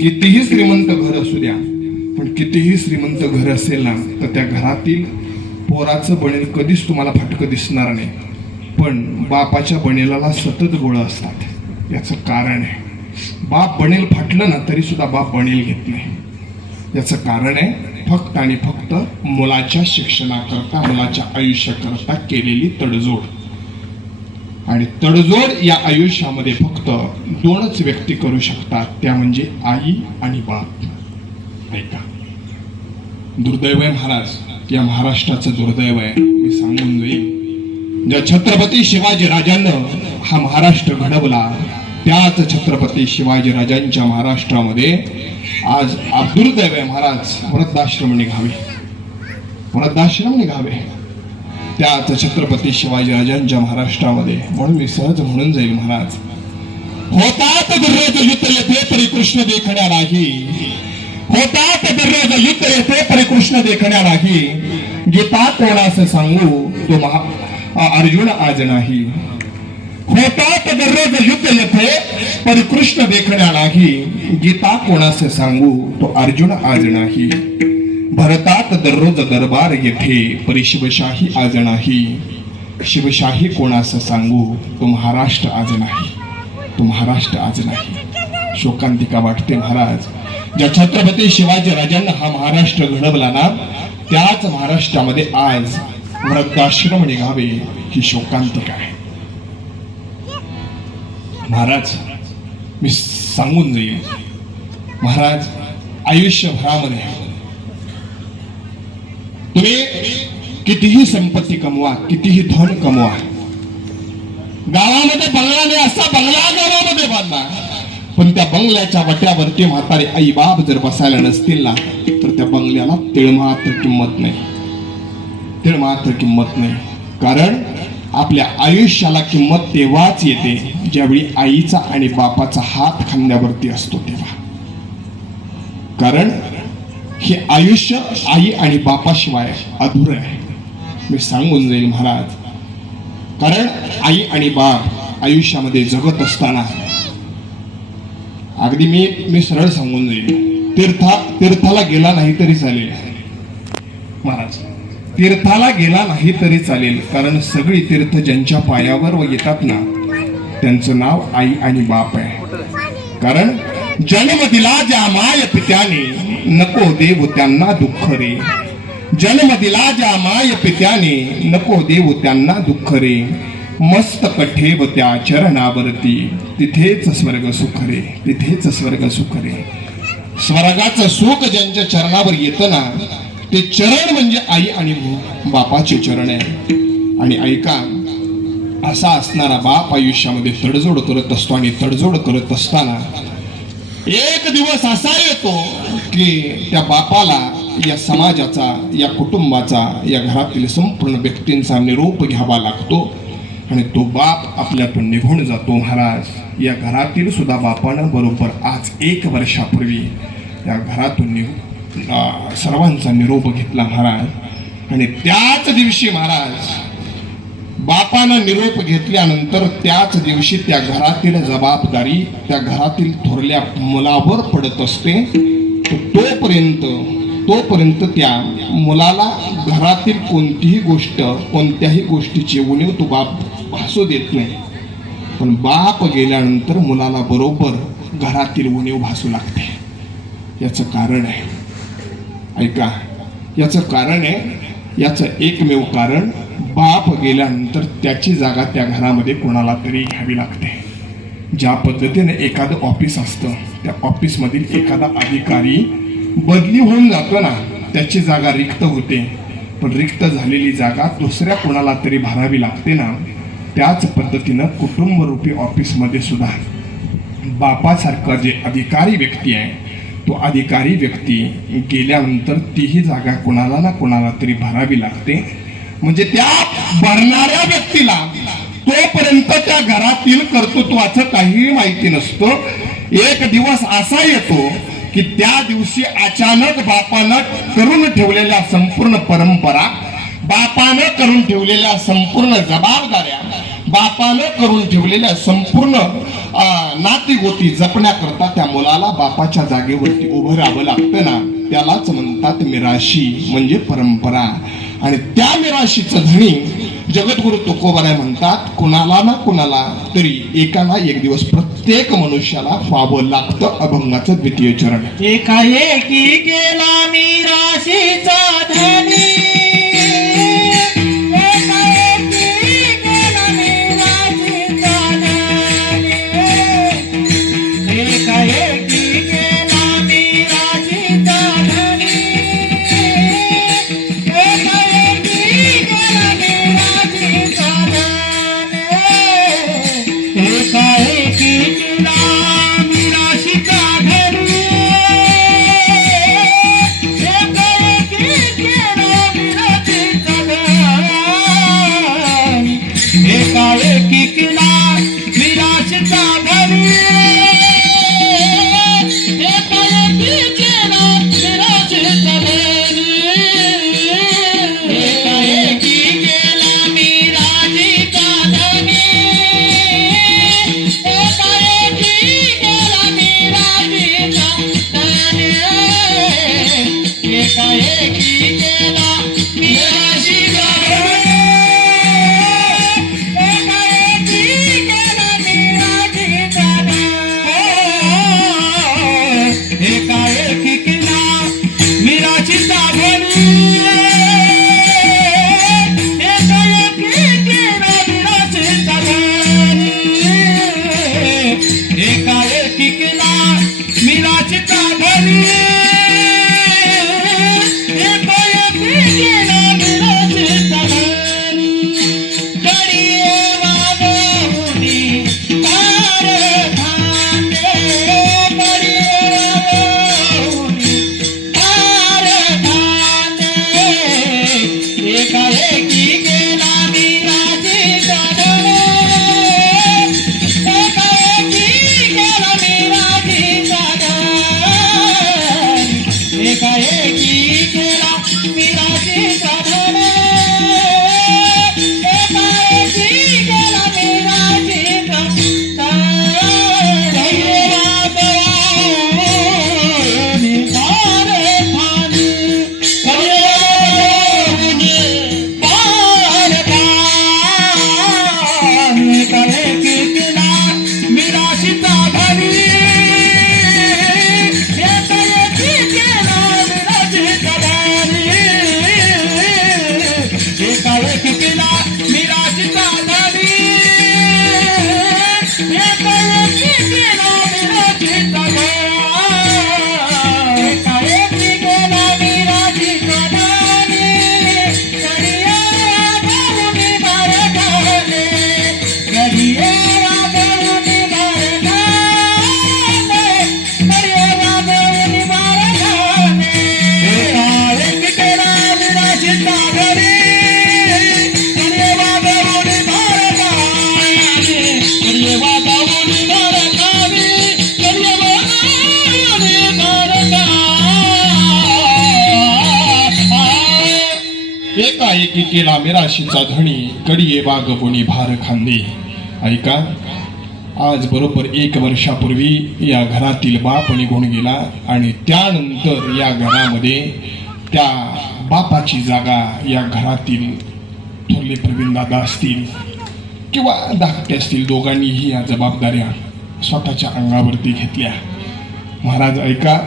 कितीही श्रीमंत घर असू द्या, पण कितीही श्रीमंत घर असेल ना, तर त्या घरातील पोराचं बनेल कधीच तुम्हाला फाटकं दिसणार नाही, पण बापाच्या बनेलाला सतत गोळं असतात. याचं कारण आहे, बाप बनेल फाटलं ना तरी सुद्धा बाप बनेल घेत नाही. याचं कारण आहे फक्त आणि फक्त मुलाच्या शिक्षणाकरता, मुलाच्या आयुष्याकरता केलेली तडजोड. आणि तडजोड या आयुष्यामध्ये फक्त 2च व्यक्ती करू शकतात, त्या म्हणजे आई आणि बाप. ऐका, दुर्दैव आहे महाराज, या महाराष्ट्राचं दुर्दैव आहे. मी सांगून जाईल, ज्या छत्रपती शिवाजी राजांना हा महाराष्ट्र घडवला, त्याच छत्रपती शिवाजी राजांच्या महाराष्ट्रामध्ये आज दुर्दैव आहे महाराज, वृद्धाश्रम निघावे, वृद्धाश्रम निघावे. त्याच छत्रपती शिवाजी राजांच्या महाराष्ट्रामध्ये, म्हणून मी सहज म्हणून जाईल महाराज, होतात दररोज युद्ध येथे तरी कृष्ण देखण्या नाही, होतात दररोज युद्ध येथे तरी कृष्ण देखण्या नाही, गीता कोणास सांगू तो अर्जुन आज नाही. होतात दररोज युद्ध येथे पण कृष्ण देखण्या नाही, गीता कोणास सांगू तो अर्जुन आज नाही. भरतात दररोज दरबार येथे परी शिवशाही आज नाही, शिवशाही कोणास सांगू तो महाराष्ट्र आज नाही, तो महाराष्ट्र आज नाही. शोकांतिका वाटते महाराज, ज्या छत्रपती शिवाजी राजांना हा महाराष्ट्र घडवला ना, त्याच महाराष्ट्रामध्ये आज वृद्धाश्रम निघावे, ही शोकांतिका आहे महाराज. मी सांगून जाईल महाराज, आयुष्यभरामध्ये तुम्ही कितीही संपत्ती कमवा, कितीही धन कमवा, गावामध्ये बंगला नाही, असा बंगला गावामध्ये बांधला, पण त्या बंगल्याच्या वट्यावरती म्हातारे आई बाप जर बसायला नसतील ना, तर त्या बंगल्याला तिळमात्र किंमत नाही, तिळमात्र किंमत नाही. कारण आपल्या आयुष्याला किंमत तेव्हाच येते ज्यावेळी आईचा आणि बापाचा हात खांद्यावरती असतो तेव्हा. कारण हे आयुष्य आई आणि बापाशिवाय अधुरं आहे. मी सांगून जाईल महाराज, कारण आई आणि बाप आयुष्यामध्ये जगत असताना, अगदी मी सरळ सांगून जाईल, तीर्थाला गेला नाही तरी चालेल महाराज, तीर्थाला गेला नाही तरी चालेल, कारण सगळी तीर्थ ज्यांच्या पायावर व येतात ना, त्यांचं नाव आई आणि बाप आहे. कारण जन्म दिला ज्या माय पित्याने, नको देव त्यांना दुःख रे, जन्म दिला ज्या माय पित्याने, नको देव त्यांना दुःख रे, मस्तक ठेव त्या चरणावरती, तिथेच स्वर्ग सुख रे, तिथेच स्वर्ग सुख रे. स्वर्गाचं सुख ज्यांच्या चरणावर येतं ना, ते चरण म्हणजे आई आणि बापाचे चरण आहे. आणि ऐका, असा असणारा बाप आयुष्यामध्ये तडजोड करत असतो, आणि तडजोड करत असताना एक दिवस असा येतो की त्या बापाला या समाजाचा, या कुटुंबाचा, या घरातील संपूर्ण व्यक्तींचा निरोप घ्यावा लागतो, आणि तो बाप आपल्यातून निघून जातो महाराज. या घरातील सुद्धा बापानं बरोबर आज 1 वर्षापूर्वी या घरातून सर्वांचा निरोप घेतला महाराज. आणि त्याच दिवशी महाराज, बापानं निरोप घेतल्यानंतर त्याच दिवशी त्या घरातील जबाबदारी त्या घरातील थोरल्या मुलावर पडत असते. तोपर्यंत त्या मुलाला घरातील कोणतीही गोष्ट, कोणत्याही गोष्टीची उणीव तो बाप भासू देत नाही. पण बाप गेल्यानंतर मुलाला बरोबर घरातील उणीव भासू लागते. याचं कारण आहे, ऐका, याचं कारण आहे, याचं एकमेव कारण, बाप गेल्यानंतर त्याची जागा त्या घरामध्ये कोणाला तरी घ्यावी लागते. ज्या पद्धतीने एखादं ऑफिस असतं, त्या ऑफिसमधील एखादा अधिकारी बदली होऊन जातो ना, त्याची जागा रिक्त होते, पण रिक्त झालेली जागा दुसऱ्या कोणाला तरी भरावी लागते ना, त्याच पद्धतीनं कुटुंबरूपी ऑफिसमध्ये सुद्धा बापासारखा जे अधिकारी व्यक्ती आहे, तो अधिकारी व्यक्ती गेल्यानंतर तीही जागा कोणाला ना कोणाला तरी भरावी लागते. म्हणजे त्या भरणाऱ्या व्यक्तीला तोपर्यंत त्या घरातील कर्तृत्वाचं काहीही माहिती नसतं. एक दिवस असा येतो की त्या दिवशी अचानक बापानं करून ठेवलेल्या संपूर्ण परंपरा, बापानं करून ठेवलेल्या संपूर्ण जबाबदाऱ्या, बापानं करून ठेवलेल्या संपूर्ण नाती गोती जपण्याकरता त्या मुलाला बापाच्या जागेवरती उभं राहावं लागतं ना, त्यालाच म्हणतात मिराशी, म्हणजे परंपरा. आणि त्या मिराशीचं धणी जगद्गुरु तुकोबाराय म्हणतात, कुणाला ना कुणाला तरी एकाला एक दिवस प्रत्येक मनुष्याला व्हावं लागतं. अभंगाचं द्वितीय चरण. एकाएकी केला मी राशीचा धनी, एकाएकी केला मी राशीचा धनी, एकाएकी केला मी राशीचा धनी, एकाएकी केला मी राशीचा धनी, एकाएकी केला मी राशीचा धनी, एकाएकी केला मी राशीचा धनी, एकाएकी केला मी राशीचा धनी, एकाएकी केला मी राशीचा धनी, एकाएकी केला मी राशीचा धनी, एकाएकी केला मी राशीचा धनी, एकाएकी केला मी राशीचा धनी, एकाएकी केला मी राशीचा धनी, एकाएकी केला मी राशीचा धनी, एकाएकी केला मी राशीचा धनी, गडिये वाजवूनी तार थांबे, एकाएकी केला मी राशीचा धनी, एकाएकी केला मी राशीचा धनी, एकाएकी केला मी राशीचा धनी, एकाएकी केला मी राशीचा धनी, वाजवूनी तार थांबे, एकाएकी केला मी राशीचा धनी, एकाएकी केला मी राशीचा धनी, एकाएकी केला मी राशीचा धनी, एकाएकी केला मी राशीचा धनी, एकाएकी केला मी राशीचा धनी, गडिये वाजवूनी बारकाने, गडिये वाजवूनी बारकाने, गडिये वाजवूनी बारकाने, एकाएकी केला मी राशीचा धनी, गडिये वाजवूनी बारकाने, गडिये वाजवूनी बारकाने, गडिये वाजवूनी बारकाने, एकाएकी केला मिराशीचा धणी, कडिये वागवुनी भार खांदे. ऐका, आज बरोबर 1 वर्षापूर्वी या घरातील बाप निघून गेला आणि त्यानंतर या घरामध्ये त्या बापाची जागा या घरातील थोरले प्रवीण दादा असतील किंवा धाकटे असतील, दोघांनीही या जबाबदाऱ्या स्वतःच्या अंगावरती घेतल्या. महाराज ऐका,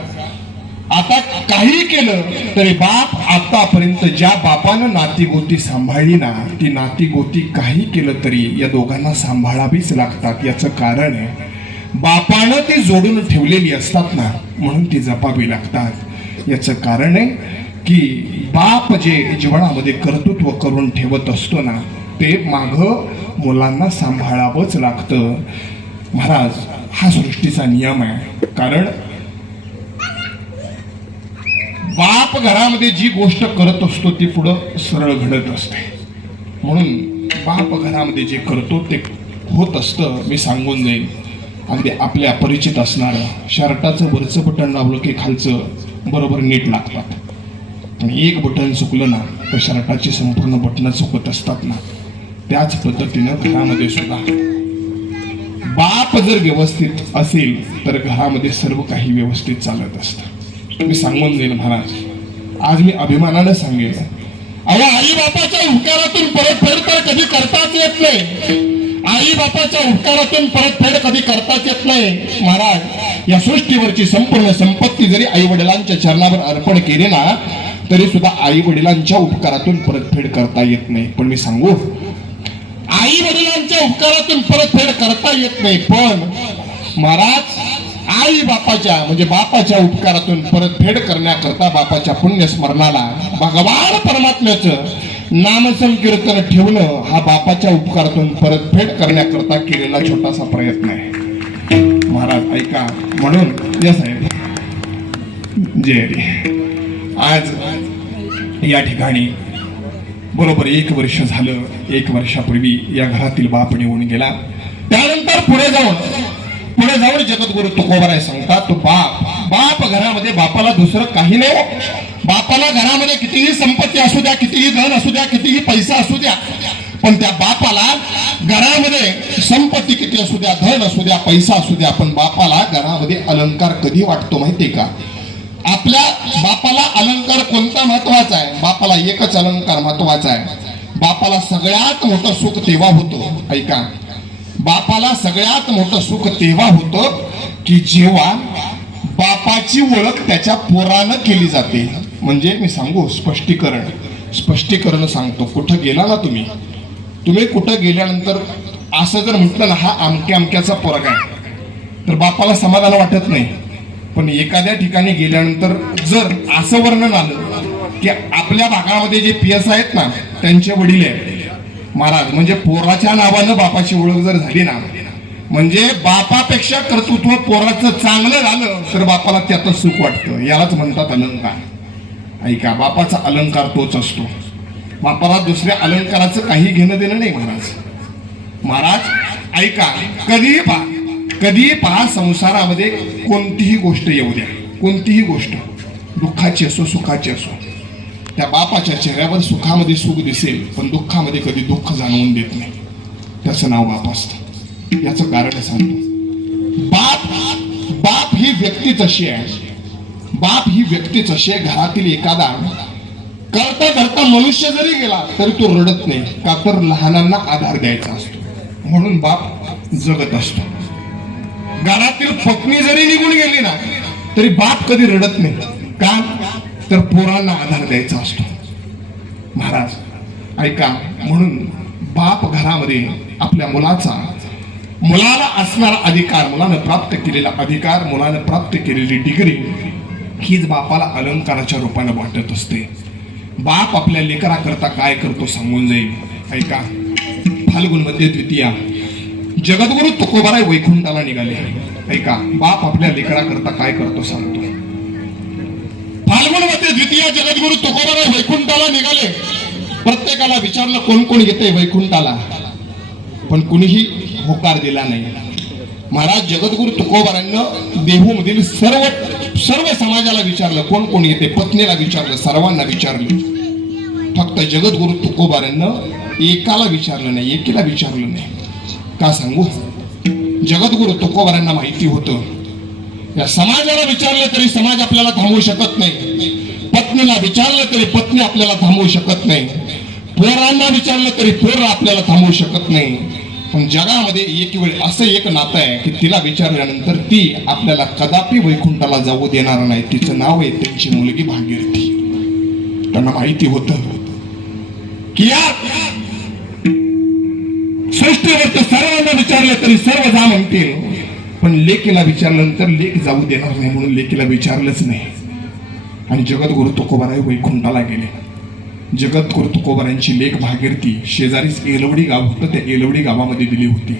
आता काही केलं तरी बाप आतापर्यंत ज्या बापानं नातीगोती सांभाळली ना, ती नातीगोती काही केलं तरी या दोघांना सांभाळावीच लागतात. याचं कारण आहे बापानं ती जोडून ठेवलेली असतात ना, म्हणून ती जपावी लागतात. याचं कारण आहे की बाप जे जीवनामध्ये कर्तृत्व करून ठेवत असतो ना, ते माग मुलांना सांभाळावंच लागतं. महाराज, हा सृष्टीचा नियम आहे. कारण बाप घरामध्ये जी गोष्ट करत असतो ती पुढं सरळ घडत असते. म्हणून बाप घरामध्ये जे करतो ते होत असतं. मी सांगून जाईल, अगदी आपल्या परिचित असणारं शर्टाचं वरचं बटन दाबलं की खालचं बरोबर नीट लागतात. आणि एक बटन चुकलं ना तर शर्टाची संपूर्ण बटणं चुकत असतात ना. त्याच पद्धतीनं घरामध्ये सुद्धा बाप जर व्यवस्थित असेल तर घरामध्ये सर्व काही व्यवस्थित चालत असतं. मी सांगून जाईल महाराज, आज मी अभिमानानं सांगेल, अहो, आई बापाच्या उपकारातून परतफेड तर कधी करताच येत नाही. आई बापाच्या उपकारातून परतफेड कधी करताच येत नाही. महाराज, या सृष्टीवरची संपूर्ण संपत्ती जरी आई वडिलांच्या चरणावर अर्पण केली ना तरी सुद्धा आई वडिलांच्या उपकारातून परतफेड करता येत नाही. पण मी सांगू, आई वडिलांच्या उपकारातून परतफेड करता येत नाही, पण महाराज आई बापाच्या म्हणजे बापाच्या उपकारातून परतफेड करण्याकरता बापाच्या पुण्यस्मरणाला भगवान परमात्म्याचं नामसंकीर्तन ठेवणं हा बापाच्या उपकारातून परतफेड करण्याकरता केलेला छोटासा प्रयत्न आहे. महाराज ऐका, म्हणून या साहेब जय हरी. आज या ठिकाणी बरोबर 1 वर्ष झालं. 1 वर्षापूर्वी या घरातील बाप निघून गेला. त्यानंतर पुढे जाऊन जगद्गुरु तुकोबाराय सांगतात, तो बाप घरामध्ये बापाला दुसरं काही नाही. बापाला घरामध्ये कितीही संपत्ती असू द्या, कितीही धन असू द्या, कितीही पैसा असू द्या, पण त्या बापाला घरामध्ये संपत्ती किती असू द्या, धन असू द्या, पैसा असू द्या, पण बापाला घरामध्ये अलंकार कधी वाटतो माहितीये का? आपल्या बापाला अलंकार कोणता महत्वाचा आहे? बापाला एकच अलंकार महत्वाचा आहे. बापाला सगळ्यात मोठं सुख तेव्हा होतं, ऐका, बापाला सगळ्यात मोठं सुख तेव्हा होतं की जेव्हा बापाची ओळख त्याच्या पोरानं केली जाते. म्हणजे मी सांगू, स्पष्टीकरण सांगतो. कुठं गेला ना तुम्ही कुठं गेल्यानंतर असं जर म्हटलं ना, हा अमक्याचा पोरगा आहे, तर बापाला समाधान वाटत नाही. पण एखाद्या ठिकाणी गेल्यानंतर जर असं वर्णन आलं की आपल्या भागामध्ये जे PS आहेत ना त्यांचे वडील आहेत महाराज, म्हणजे पोराच्या नावानं बापाची ओळख जर झाली ना, म्हणजे बापापेक्षा कर्तृत्व पोराचं चांगलं झालं तर बापाला त्यातच सुख वाटतं. यालाच म्हणतात अलंकार. ऐका, बापाचा अलंकार तोच असतो. बापाला दुसऱ्या अलंकाराचं काही घेणं देणं नाही. महाराज ऐका, कधी पहा संसारामध्ये कोणतीही गोष्ट येऊ द्या, कोणतीही गोष्ट दुःखाची असो सुखाची असो, त्या बापाच्या चेहऱ्यावर सुखामध्ये सुख दिसेल पण दुःखामध्ये कधी दुःख जाणवून देत नाही. त्याचं नाव बाप असतं. याचं कारण सांगतो, बाप ही व्यक्तीच अशी आहे. बाप ही व्यक्तीच अशी आहे, घरातील एखादा करता मनुष्य जरी गेला तरी तो रडत नाही. का तर लहानांना आधार द्यायचा असतो, म्हणून बाप जगत असतो. घरातील पत्नी जरी निघून गेली ना तरी बाप कधी रडत नाही. का तर पोरांना आधार द्यायचा असतो. महाराज ऐका, म्हणून बाप घरामध्ये आपल्या मुलाला असणारा अधिकार, मुलानं प्राप्त केलेला अधिकार, मुलानं प्राप्त केलेली डिग्री हीच बापाला अलंकाराच्या रूपाने वाटत असते. बाप आपल्या लेकराकरता काय करतो सांगून जाईल. ऐका, फाल्गुन मध्ये द्वितीया जगद्गुरु तुकोबाराय वैकुंठाला निघाले. ऐका, बाप आपल्या लेकराकरता काय करतो सांगतो. फाल्गुन मध्ये द्वितीया जगद्गुरु तुकोबाराय वैकुंठाला निघाले. प्रत्येकाला विचारलं कोण कोण येते वैकुंठाला, पण कुणीही होकार दिला नाही. महाराज जगद्गुरु तुकोबारांना देहूमधील सर्व समाजाला विचारलं कोण कोण येते, पत्नीला विचारलं, सर्वांना विचारलं. फक्त जगद्गुरु तुकोबारांना एकाला विचारलं नाही, एकीला विचारलं नाही. का सांगू? जगद्गुरु तुकोबारांना माहिती होतं, या समाजाला विचारलं तरी समाज आपल्याला थांबवू शकत नाही, पत्नीला विचारलं तरी पत्नी आपल्याला थांबवू शकत नाही, पोरांना विचारलं तरी पोर आपल्याला थांबवू शकत नाही. पण जगामध्ये एक वेळ असं एक नातं आहे की तिला विचारल्यानंतर ती आपल्याला कदापि वैकुंठाला जाऊ देणार नाही. तिचं नाव आहे त्यांची मुलगी भागीरथी. त्यांना माहिती होतं की या सृष्टीवर सर्वांना विचारलं तरी सर्व जा म्हणतील, पण लेकीला विचारल्यानंतर लेक जाऊ देणार नाही म्हणून लेकीला विचारलंच नाही. आणि जगद्गुरु तुकोबाराय वैकुंठाला गेले. जगद्गुरु तुकोबारायांची लेक भागीरथी शेजारीच एलवडी गाव होतं, त्या एलवडी गावामध्ये दिली होती.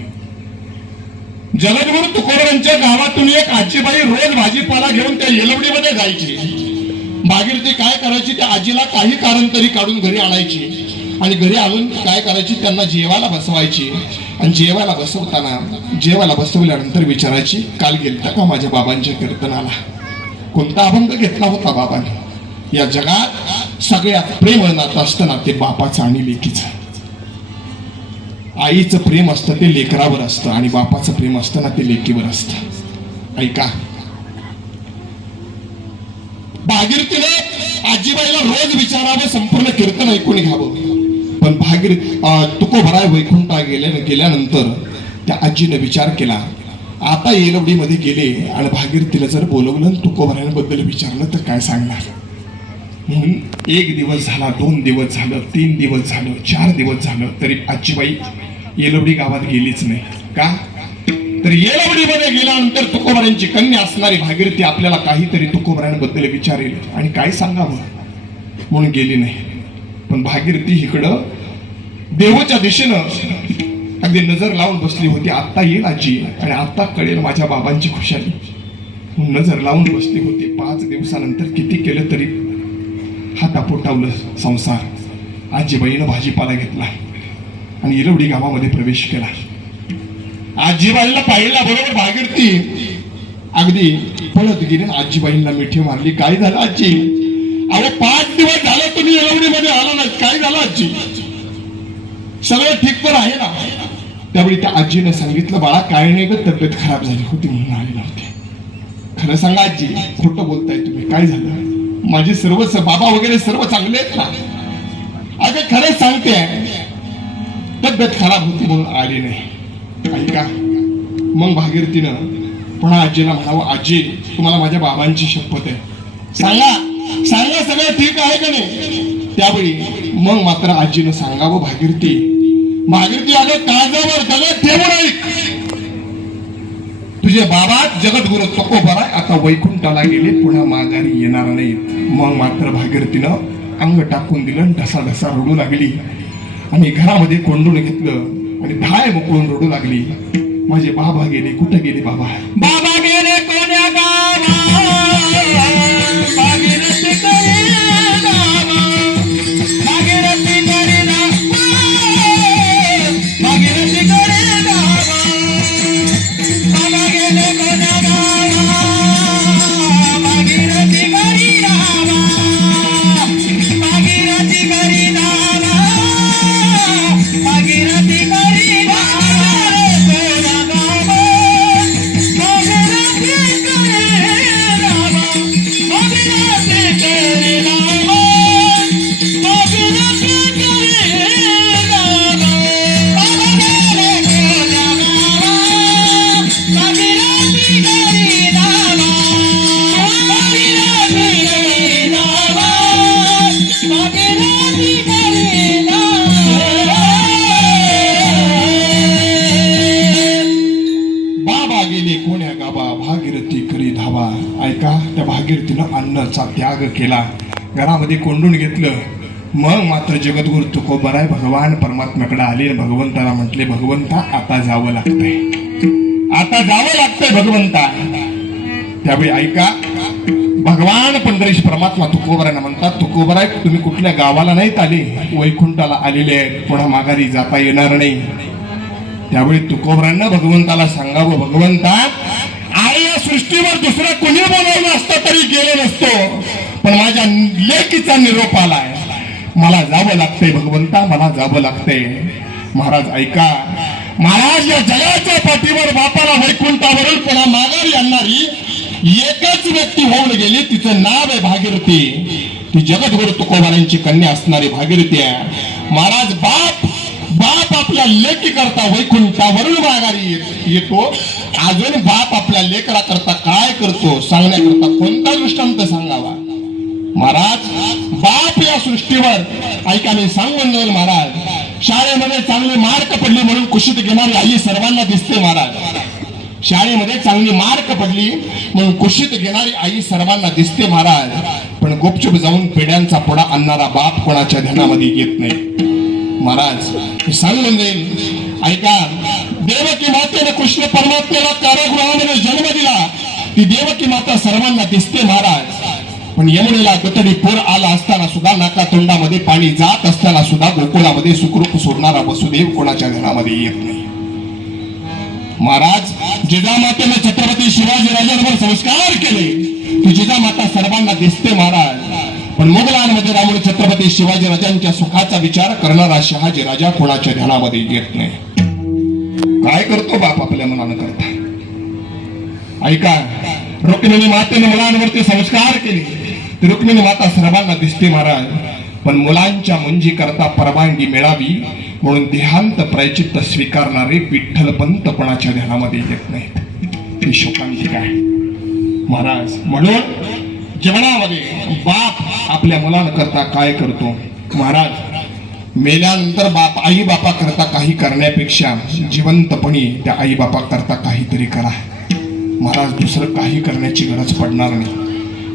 जगद्गुरु तुकोबारायांच्या गावातून एक आजीबाई रोज भाजीपाला घेऊन त्या एलवडीमध्ये जायची. भागीरथी काय करायची, त्या आजीला काही कारण तरी काढून घरी आणायची आणि घरी आणून काय करायची, त्यांना जेवायला बसवायची. आणि जेवायला बसवल्यानंतर विचारायची, काल गेलता का माझ्या बाबांच्या कीर्तनाला? कोणता अभंग घेतला होता बाबांनी? या जगात सगळ्यात प्रेम नातं असतं ना ते बापाचं आणि लेकीचं. आईचं प्रेम असतं ते लेकरावर असतं आणि बापाचं प्रेम असतं ना ते लेकीवर असतं. ऐका, भागीरथीने आजीबाईला रोज विचारावं, संपूर्ण कीर्तन ऐकून घ्यावं. पण तुकोबाराय वैकुंठा गेल्यानंतर त्या आजीने विचार केला, आता येलवडीमध्ये गेले आणि भागीरथीला जर बोलवलं तुकोबारायांबद्दल विचारलं तर काय सांगणार. म्हणून 1 दिवस झाला, 2 दिवस झालं, 3 दिवस झालं, 4 दिवस झालं तरी आजीबाई येलवडी गावात गेलीच नाही. का तर येलवडीमध्ये गेल्यानंतर तुकोबारायांची कन्या असणारी भागीरथी आपल्याला काहीतरी तुकोबारायांबद्दल विचारेल आणि काय सांगावं म्हणून गेली नाही. पण भागीरथी इकडं देवाच्या दिशेनं अगदी नजर लावून बसली होती. आत्ता येईल आजी आणि आत्ता कळेल माझ्या बाबांची खुशाली म्हणून नजर लावून बसली होती. 5 दिवसानंतर किती केलं तरी हातापोटावलं संसार. आजीबाईनं भाजीपाला घेतला आणि येलवडी गावामध्ये प्रवेश केला. आजीबाईला पाहिला बरोबर भागीरथी अगदी पळत गेली. आजीबाईंना मिठी मारली. काय झालं आजी? अरे 5 दिवस झालं तुम्ही येलवडीमध्ये आला नाही, काय झालं आजी? सगळं ठीक तर आहे ना? त्यावेळी त्या आजीने सांगितलं, बाळा काय नाही ग, तब्येत खराब झाली होती म्हणून आले नव्हते. खरं सांगा आजी, खोटं बोलताय तुम्ही, काय झालं? माझे सर्व बाबा वगैरे सर्व चांगले आहेत ना? अगं खरं सांगते, तब्येत खराब होती म्हणून आली नाही. ऐका, मग भागीरथीनं पुन्हा आजीला म्हणावं, आजी तुम्हाला माझ्या बाबांची शपथ आहे, सांगा सांगा सगळं ठीक आहे का नाही? त्यावेळी मग मात्र आजीनं सांगावं, भागीरथी अगं काळजावर दगड ठेवून ऐक, तुझे बाबा जगद्गुरु तुकोबाराय आता वैकुंठाला गेले, पुन्हा माघारी येणार नाहीत. मग मात्र भागीरथीनं अंग टाकून दिलं, ढसा ढसा रडू लागली आणि घरामध्ये कोंडून घेतलं आणि धाय मोकळून रडू लागली. माझे बाबा गेले, कुठे गेले बाबा? बाबा गेले कोण्या गावा, भागीरथी करे गावा, भागीरथी करे गावा, भागीरथी करे गावा. बाबा गेले कोण्या गावा, भागीरथी करी गावा, भागीरथी करी गावा, भागीरथी करी गावा. ऐका, त्या भागीरथीनं अन्नाचा त्याग केला, घरामध्ये कोंडून घेतलं. मग मात्र जगद्गुरु तुकोबाराय भगवान परमात्म्याकडे आले, भगवंताला म्हटले, भगवंता आता जावं लागतंय, आता जावं लागतंय भगवंता. त्यावेळी ऐका, भगवान पंढरीश परमात्मा तुकोबारायला म्हणतात, तुकोबाराय तुम्ही कुठल्या गावाला नाहीत आले, वैकुंठाला आलेले आहेत, पुन्हा माघारी जाता येणार नाही. त्यावेळी तुकोबारायांना भगवंताला सांगावं, भगवंता अरे या सृष्टीवर दुसरं कुणी बोलवलं असतं तरी गेलो नसतो, पण माझ्या लेकीचा निरोप आलाय, मला जावं लागतंय भगवंता, मला जावं लागतंय. महाराज ऐका, महाराज या जगाच्या पाठीवर बापाला वैकुंठावरून पुन्हा माघारी आणणारी एकच व्यक्ती होऊन गेली, तिचं नाव आहे भागीरथी. ती जगद्गुरु तुकोबारायांची कन्या असणारी भागीरथी आहे. महाराज बाप आपल्या लेकी करता वैकुंठावरून माघारी येतो. अजून बाप आपल्या लेकरा करता काय करतो सांगण्याकरता कोणता दृष्टांत सांगावा. महाराज, बाप या सृष्टीवर ऐका मी सांगून जाईल महाराज. शाळेमध्ये चांगले मार्क पडले म्हणून कुशीत घेणारी आई सर्वांना दिसते महाराज. शाळेमध्ये चांगली मार्क पडली म्हणून कुशीत घेणारी आई सर्वांना दिसते महाराज. पण गुपचूप जाऊन पेड्यांचा पोळा आणणारा बाप कोणाच्या ध्यानामध्ये येत नाही महाराज. मी सांगून जाईल ऐका. देवकी मातेने कृष्ण परमात्म्याला कारागृहामध्ये जन्म दिला. ती देवकी माता सर्वांना दिसते महाराज. पण यमुनेला गतडी पूर आला असताना सुद्धा नाका तोंडामध्ये पाणी जात असताना सुद्धा गोकुळामध्ये सुखरूप सोडणारा वसुदेव कोणाच्या घरामध्ये येत नाही महाराज. जिजामातेने छत्रपती शिवाजी राजांवर संस्कार केले. ती जिजामाता सर्वांना दिसते महाराज. पण मुघलांमध्ये राहून छत्रपती शिवाजी राजांच्या सुखाचा विचार करणारा शहाजी राजा कोणाच्या ध्यानामध्ये येत नाही. काय करतो बाप आपल्या मनानं करता. ऐका, रुक्मिणी मातेने मुलांवरती संस्कार केले. रुक्मिणी माता सर्वांना दिसते महाराज. पण मुलांच्या मुंजी करता परवानगी मिळावी म्हणून देहांत प्रायचित्त स्वीकारणारे विठ्ठलपंत कोणाच्या ध्यानामध्ये येत नाहीत. ही शोकांतिका आहे महाराज. म्हणून जीवनामध्ये बाप आपल्या मुलांकरता काय करतो महाराज. मेल्यानंतर बाप आई बापा करता काही करण्यापेक्षा जिवंतपणी त्या आई बापा करता काहीतरी करा महाराज. दुसरं काही करण्याची गरज पडणार नाही.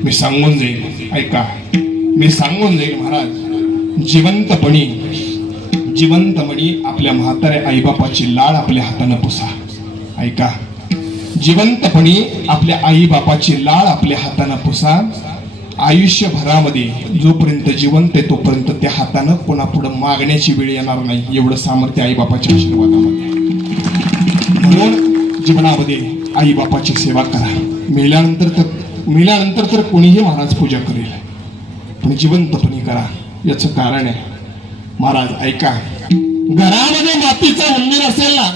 मी सांगून जाईल ऐका. मी सांगून जाईल महाराज. जिवंतपणी आपल्या म्हाताऱ्या आईबापाची लाळ आपल्या हातानं पुसा. ऐका, जिवंतपणी आपल्या आई बापाची लाळ आपल्या हातानं पुसा. आयुष्यभरामध्ये जोपर्यंत जिवंत आहे तोपर्यंत त्या हातानं कोणापुढं मागण्याची वेळ येणार नाही एवढं सामर्थ्य आई बापाच्या आशीर्वादामध्ये. म्हणून जीवनामध्ये आई बापाची सेवा करा. मेल्यानंतर तर कोणीही महाराज पूजा करेल, पण जिवंतपणे करा. याचं कारण आहे महाराज. ऐका, घरामध्ये मातीचा उंदीर असेल ना,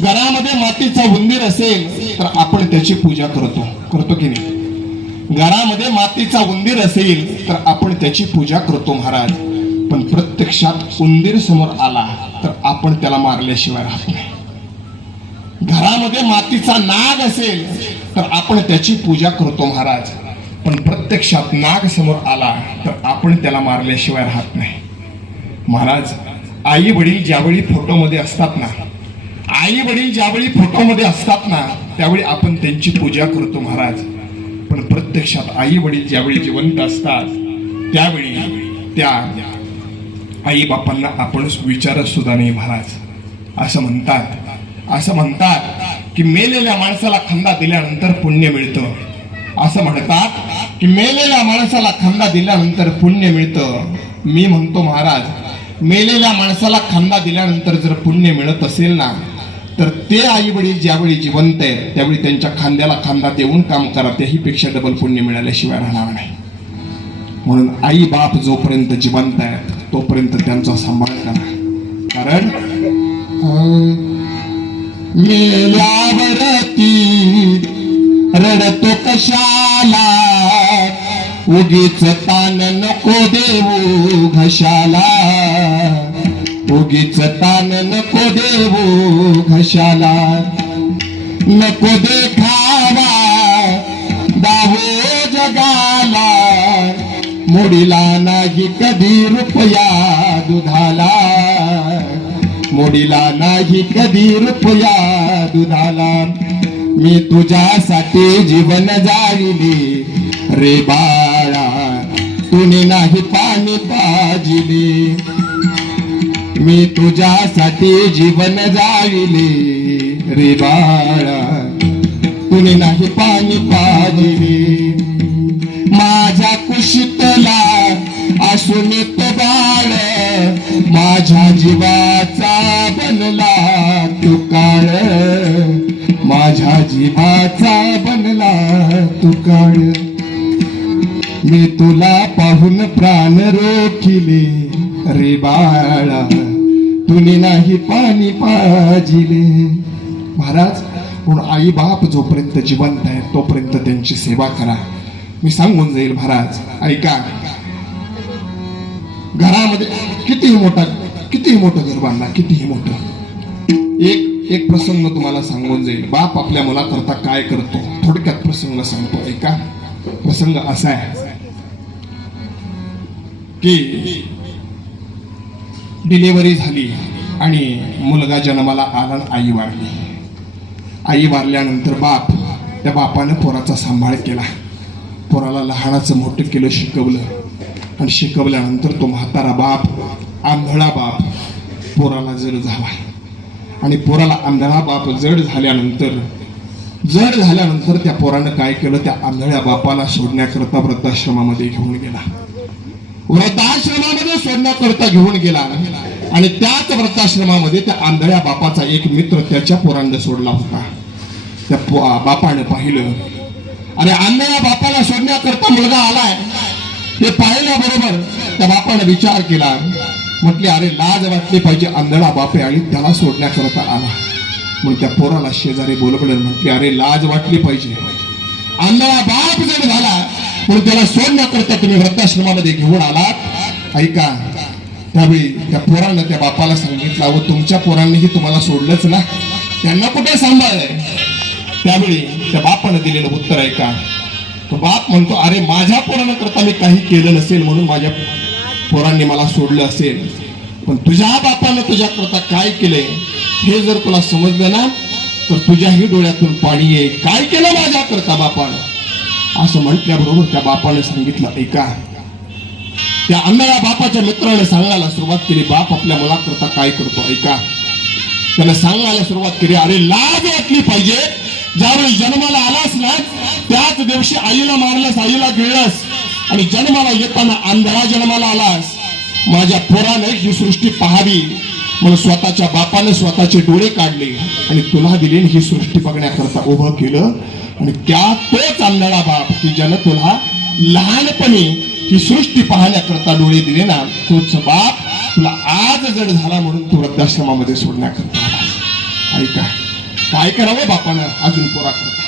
घरामध्ये मातीचा उंदीर असेल तर आपण त्याची पूजा करतो की नाही. घरामध्ये मातीचा उंदीर असेल तर आपण त्याची पूजा करतो महाराज. पण प्रत्यक्षात उंदीर समोर आला तर आपण त्याला मारल्याशिवाय राहत नाही. घरामध्ये मातीचा नाग असेल तर आपण त्याची पूजा करतो महाराज. पण प्रत्यक्षात नाग समोर आला तर आपण त्याला मारल्याशिवाय राहत नाही महाराज. आई वडील ज्यावेळी फोटोमध्ये असतात ना, त्यावेळी आपण त्यांची पूजा करतो महाराज. पण प्रत्यक्षात आई वडील ज्यावेळी जिवंत असतात त्यावेळी त्या आई बापांना आपण विचारत सुद्धा नाही महाराज. असं म्हणतात की मेलेल्या माणसाला खंदा दिल्यानंतर पुण्य मिळतं. असं म्हणतात की मेलेल्या माणसाला खंदा दिल्यानंतर पुण्य मिळतं. मी म्हणतो महाराज, मेलेल्या माणसाला खंदा दिल्यानंतर जर पुण्य मिळत असेल ना तर ते आई वडील ज्यावेळी जिवंत आहेत त्यावेळी त्यांच्या खांद्याला खांदा देऊन काम करा. त्याही पेक्षा डबल पुण्य मिळाल्याशिवाय राहणार नाही. म्हणून आई बाप जोपर्यंत जिवंत आहेत तोपर्यंत त्यांचा सांभाळ करा. कारण मेल्यावरती रडतो कशाला, उगीच तान नको देऊ घशाला, उगीच तान नको देऊ घशाला. नको देखावा दावो जगाला, मोडीला नाही कधी रुपया दुधाला, मोडीला नाही कधी रुपया दुधाला. मी तुझ्यासाठी जीवन जाईली रे बाळा, तुने नाही पाणी पाजिले. मी तुझ्यासाठी जीवन जाईले रे बाळा, तुने नाही पाणी पाजिले. माझ्या कुशीतला असून तो बाळ, माझ्या जीवाचा बनला तू काळ, माझ्या जीवाचा बनला तू काळ. मी तुला पाहून प्राण रोखिले रे बाळा, तुने नाही पाणी पाजिले. महाराज, म्हणून आई बाप जोपर्यंत जिवंत आहे तोपर्यंत त्यांची सेवा करा. मी सांगून जाईल महाराज. ऐका, घरामध्ये कितीही मोठा कितीही मोठं घर बांधला, कितीही मोठं. एक एक प्रसंग तुम्हाला सांगून जाईल. बाप आपल्या मुलाकरता काय करतो, थोडक्यात प्रसंग सांगतो ऐका. प्रसंग असा आहे की डिलिव्हरी झाली आणि मुलगा जन्माला आला आणि आई वारली. आई वारल्यानंतर त्या बापानं पोराचा सांभाळ केला. पोराला लहानाचं मोठं केलं, शिकवलं आणि शिकवल्यानंतर तो म्हातारा बाप, आंधळा बाप पोराला जड झाला. आणि पोराला आंधळा बाप जड झाल्यानंतर त्या पोरानं काय केलं, त्या आंधळ्या बापाला सोडण्याकरता वृद्धाश्रमामध्ये घेऊन गेला. वृद्धाश्रमामध्ये सोडण्याकरता घेऊन गेला आणि त्याच वृद्धाश्रमामध्ये त्या आंधळ्या बापाचा एक मित्र त्याच्या पोरांना सोडला होता. त्या बापाने पाहिलं, अरे आंधळ्या बापाला सोडण्याकरता मुलगा आलाय. ते पाहिल्याबरोबर त्या बापाने विचार केला, म्हटले अरे लाज वाटली पाहिजे, आंधळा बाप आहे आणि त्याला सोडण्याकरता आला. मग त्या पोराला शेजारी बोलवलं, म्हटले अरे लाज वाटली पाहिजे, आंधळा बाप जर झाला म्हणून त्याला सोडण्याकरता तुम्ही वृद्धाश्रमामध्ये घेऊन आलात. ऐका, त्यावेळी त्या पोरानं त्या बापाला सांगितलं, व तुमच्या पोरांनीही तुम्हाला सोडलंच ना, त्यांना कुठे सांभाळलंय. त्यावेळी त्या बापानं दिलेलं उत्तर ऐका. तो बाप म्हणतो, अरे माझ्या पोरानं करता मी काही केलं नसेल म्हणून माझ्या पोरांनी मला सोडलं असेल, पण तुझ्या बापानं तुझ्याकरता काय केलंय हे जर तुला समजलं ना तर तुझ्याही डोळ्यातून पाणी येईल. काय केलं माझ्याकरता बापानं, असं म्हटल्याबरोबर त्या बापाने सांगितलं. ऐका, त्या आंधळ्या बापाच्या मित्राने सांगायला सुरुवात केली, बाप आपल्या मुलाकरता काय करतो. ऐका, त्याने सांगायला सुरुवात केली, अरे लाज वाटली पाहिजे, ज्यावेळी जन्माला आलास ना त्याच दिवशी आईला मारलंस, आईला गिळलंस आणि जन्माला येताना आंधळा जन्माला आलास. माझ्या पोराने ही सृष्टी पाहावी म्हणून स्वतःच्या बापाने स्वतःचे डोळे काढले आणि तुला दिली ही सृष्टी बघण्याकरता उभं केलं. आणि तोच आंधळा बाप की ज्यानं तुला लहानपणी ही सृष्टी पाहण्याकरता डोळे दिले ना, तोच बाप तुला आज जड झाला म्हणून तू वृद्धाश्रमामध्ये सोडण्याकरता आला. ऐका, काय करावं बापानं अजून पोराकरता.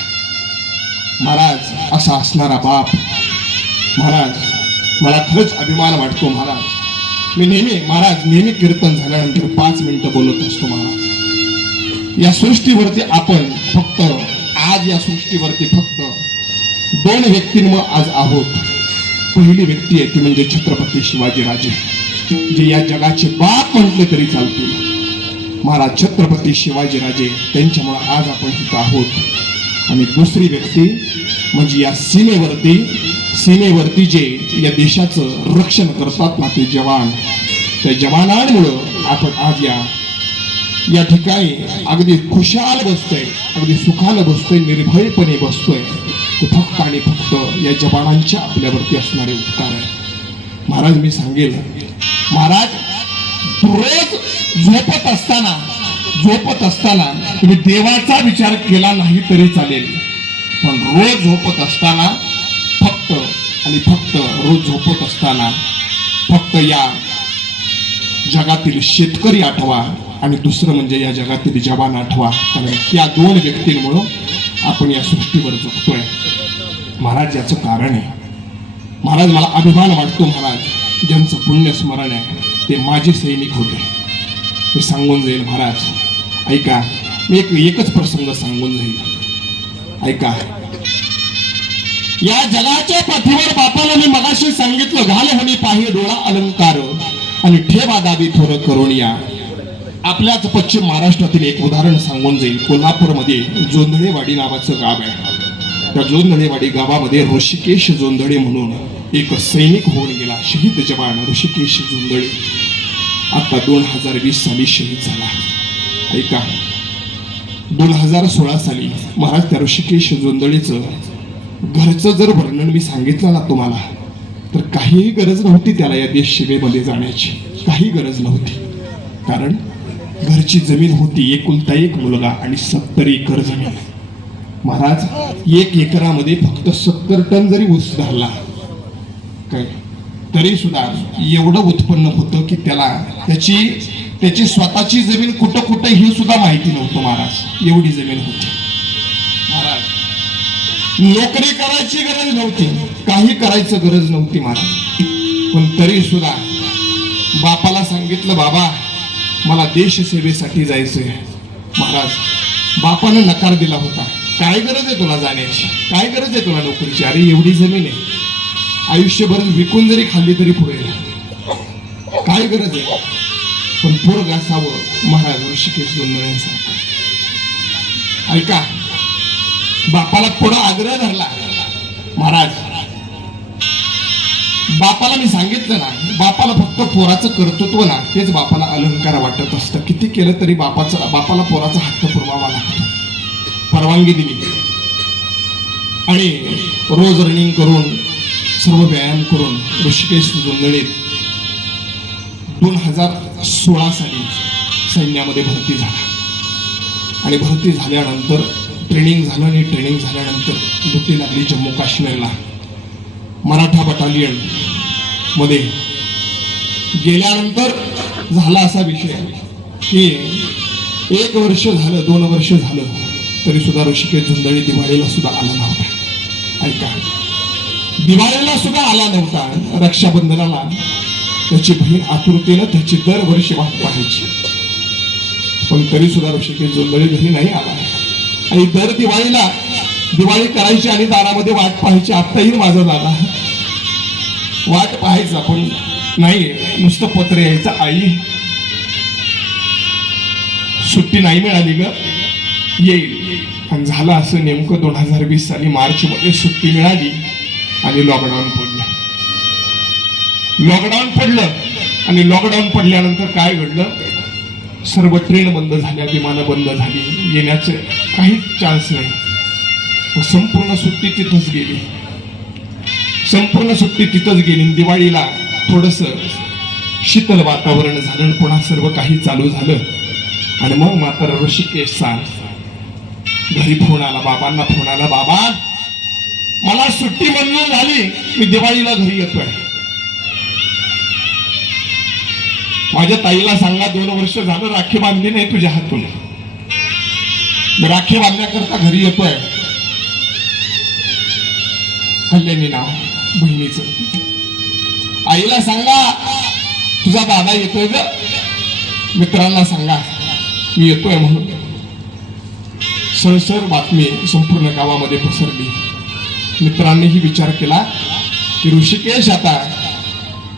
महाराज, असा असणारा बाप, महाराज मला खरंच अभिमान वाटतो. महाराज मी नेहमी कीर्तन झाल्यानंतर 5 मिनिटं बोलत असतो. महाराज, या सृष्टीवरती आपण फक्त या सृष्टीवरती फक्त 2 व्यक्तींमुळे आज आहोत. पहिली व्यक्ती आहे ती म्हणजे छत्रपती शिवाजीराजे, जे या जगाचे बाप म्हटले तरी चालतील. महाराज छत्रपती शिवाजीराजे, त्यांच्यामुळे आज आपण तिथं आहोत. आणि दुसरी व्यक्ती म्हणजे या सीमेवरती जे या देशाचं रक्षण करतात ना ते जवान, त्या जवानांमुळं आपण आज या ठिकाणी अगदी खुशाल बसतोय, अगदी सुखानं बसतोय, निर्भयपणे बसतोय. ते फक्त आणि फक्त या जवानांच्या आपल्यावरती असणारे उपकार आहे. महाराज मी सांगेल, महाराज रोज झोपत असताना तुम्ही देवाचा विचार केला नाही तरी चालेल, पण रोज झोपत असताना फक्त या जगातील शेतकरी आठवा आणि दुसरं म्हणजे या जगातील जवान आठवा. कारण त्या 2 व्यक्तींमुळं आपण या सृष्टीवर जगतोय. महाराज याचं कारण आहे. महाराज मला अभिमान वाटतो. महाराज ज्यांचं पुण्य स्मरण आहे ते माझे सैनिक होते. मी सांगून जाईल. महाराज ऐका, मी एकच प्रसंग सांगून जाईल. ऐका, या जगाच्या पाठीवर बापाला मी मगाशी सांगितलं, घाल होणी पाही डोळा अलंकार आणि ठेवा दाबी थोर करोनिया. आपल्याच पश्चिम महाराष्ट्रातील एक उदाहरण सांगून जाईल. कोल्हापूरमध्ये जोंधळेवाडी नावाचं गाव आहे. त्या जोंधळेवाडी गावामध्ये ऋषिकेश जोंधळे म्हणून एक सैनिक होऊन गेला, शहीद जवान ऋषिकेश जोंधळे. आता 2020 साली शहीद झाला. ऐका, 2016 साली महाराज त्या ऋषिकेश जोंधळेचं घरचं जर वर्णन मी सांगितलं ना तुम्हाला तर काहीही गरज नव्हती त्याला या देश सेवेमध्ये जाण्याची, काही गरज नव्हती. कारण घरची जमीन होती, एकुलता एक मुलगा आणि 70 एकर जमीन. महाराज 1 एकरामध्ये फक्त 70 टन जरी ऊस धरला काय तरी सुद्धा एवढं उत्पन्न होतं की त्याची स्वतःची जमीन कुठं ही सुद्धा माहिती नव्हतं. महाराज एवढी जमीन होती. महाराज नोकरी करायची गरज नव्हती, काही करायचं गरज नव्हती महाराज. पण तरी सुद्धा बापाला सांगितलं, बाबा मला देशसेवेसाठी जायचंय. महाराज, बापानं नकार दिला होता. काय गरज आहे तुला जाण्याची, काय गरज आहे तुला नोकरीची? अरे एवढी जमीन आहे, आयुष्यभर विकून जरी खाल्ली तरी पुरेल, काय गरज आहे? पण पोरग असावं महाराज ऋषिकेश जोंधळ्यांसारखं. ऐका, बापाला पुढं आग्रह धरला. महाराज, बापाला मी सांगितलं ना, बापाला फक्त पोराचं कर्तृत्व ना तेच बापाला अलंकार वाटत असतं. किती केलं तरी बापाला पोराचा हक्क पुरवावा लागतो. परवानगी दिली आणि रोज रनिंग करून सर्व व्यायाम करून ऋषिकेश जोंधळीत 2016 साली सैन्यामध्ये भरती झाला. आणि भरती झाल्यानंतर ट्रेनिंग झालं आणि ट्रेनिंग झाल्यानंतर ड्युटी लागली जम्मू काश्मीरला. मराठा बटालियन मध्ये गेल्यानंतर झाला असा विषय की 1 वर्ष झालं, 2 वर्ष झालं तरी सुद्धा ऋषिकेश जोंधळी दिवाळीला सुद्धा आला नव्हता. ऐका, दिवाळीला सुद्धा आला नव्हता. रक्षाबंधनाला त्याची बहीण आतुरतेनं त्याची दरवर्षी वाट पाहायची, पण तरी सुद्धा ऋषिकेश जोंधळी घरी नाही आला. आणि दर दिवाळीला दिवाळी करायची आणि दारामध्ये वाट पाहायची. आत्ताही माझा दादा वाट पाहायचा, पण नाही, नुसतं पत्र यायचं, आई सुट्टी नाही मिळाली ग, येईल. पण झालं असं, नेमकं 2020 साली मार्च मध्ये सुट्टी मिळाली आणि लॉकडाऊन पडलं. आणि लॉकडाऊन पडल्यानंतर काय घडलं? सर्व ट्रेन बंद झाल्या, विमानं बंद झाली, येण्याचं काहीच चान्स नाही. संपूर्ण सुट्टी तिथंच गेली. दिवाळीला थोडस शीतल वातावरण झालं, पुन्हा सर्व काही चालू झालं. आणि मग मात्र ऋषिकेशचा घरी फोन आला, बाबांना फोन आला, बाबा मला सुट्टी मंजूर झाली, मी दिवाळीला घरी येतोय. माझ्या ताईला सांगा, 2 वर्ष झालं राखी बांधली नाही तुझ्या हातून, मी राखी बांधण्याकरता घरी येतोय. कल्याणी नाव बहिणीचं. आईला सांगा तुझा दादा येतोय ग, मित्रांना सांगा मी येतोय म्हणून. सळसळ बातमी संपूर्ण गावामध्ये पसरली. मित्रांनीही विचार केला की ऋषिकेश आता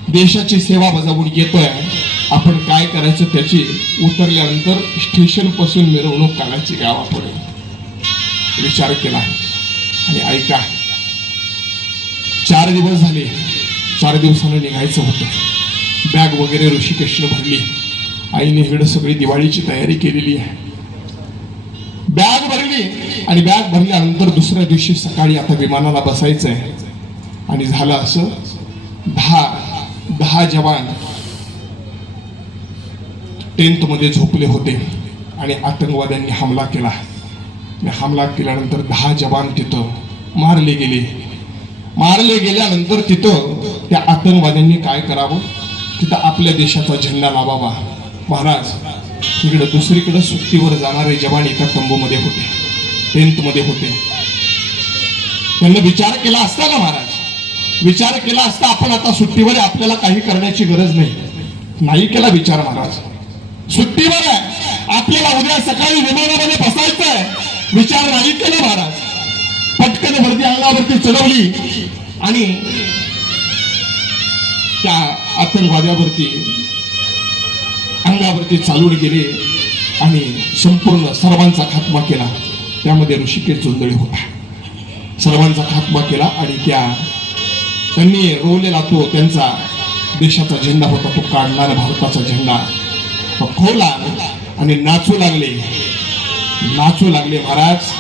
देशाची सेवा बजावून येतोय, आपण काय करायचं त्याची. उतरल्यानंतर स्टेशन पासून मिरवणूक काढायची गावापुढे विचार केला. आणि ऐका, 4 दिवस झाले, 4 दिवसानं निघायचं होतं. बॅग वगैरे ऋषिकेशनं भरली. आईने इकडे सगळी दिवाळीची तयारी केलेली आहे. बॅग भरली आणि बॅग भरल्यानंतर दुसऱ्या दिवशी सकाळी आता विमानाला बसायचंय. आणि झालं असं, 10 जवान टेंट मध्ये झोपले होते आणि आतंकवाद्यांनी हमला केला. हमला केल्यानंतर 10 जवान तिथं मारले गेल्यानंतर तिथं त्या आतंकवाद्यांनी काय करावं, तिथं आपल्या देशाचा झेंडा लावावा. महाराज, इकडे दुसरीकडे सुट्टीवर जाणारे जवान एका तंबूमध्ये होते, टेंटमध्ये होते. त्यांनी विचार केला असता का महाराज, विचार केला असता आपण आता सुट्टीवर आहे, आपल्याला काही करण्याची गरज नाही केला विचार महाराज. सुट्टीवर आहे, आपल्याला उद्या सकाळी विमानामध्ये बसायचं आहे, विचार नाही केला महाराज. पटकन वरती अंगावरती चढवली आणि त्या आतंकवाद्यावरती अंगावरती चालून गेले आणि संपूर्ण सर्वांचा खात्मा केला. त्यामध्ये ऋषिकेश जोंधळी होता. सर्वांचा खात्मा केला आणि त्यांनी रोवलेला तो त्यांचा देशाचा झेंडा होता, तो काढणारा भारताचा झेंडा खोला आणि नाचू लागले महाराज.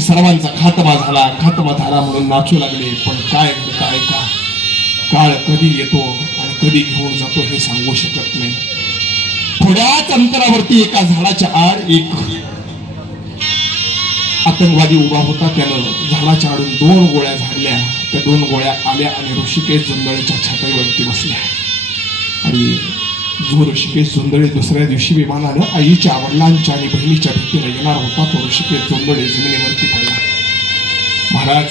सर्वांचा खात्मा झाला म्हणून नाचू लागले. पण काय का काळ कधी येतो आणि कधी घेऊन जातो हे सांगू शकत नाही. थोड्याच अंतरावरती एका झाडाच्या आड एक आतंकवादी उभा होता. त्यानं झाडाच्या आडून 2 गोळ्या झाडल्या. त्या 2 गोळ्या आल्या आणि ऋषिकेश जोंधळीच्या छातीवरती बसल्या. आणि जो ऋषिकेश जोंधळी दुसऱ्या दिवशी विमानानं आईच्या, वडिलांच्या आणि बहिणीच्या भेटीला येणार होता, तो ऋषिकेश जोंधळी जमिनीवरती पडला. महाराज,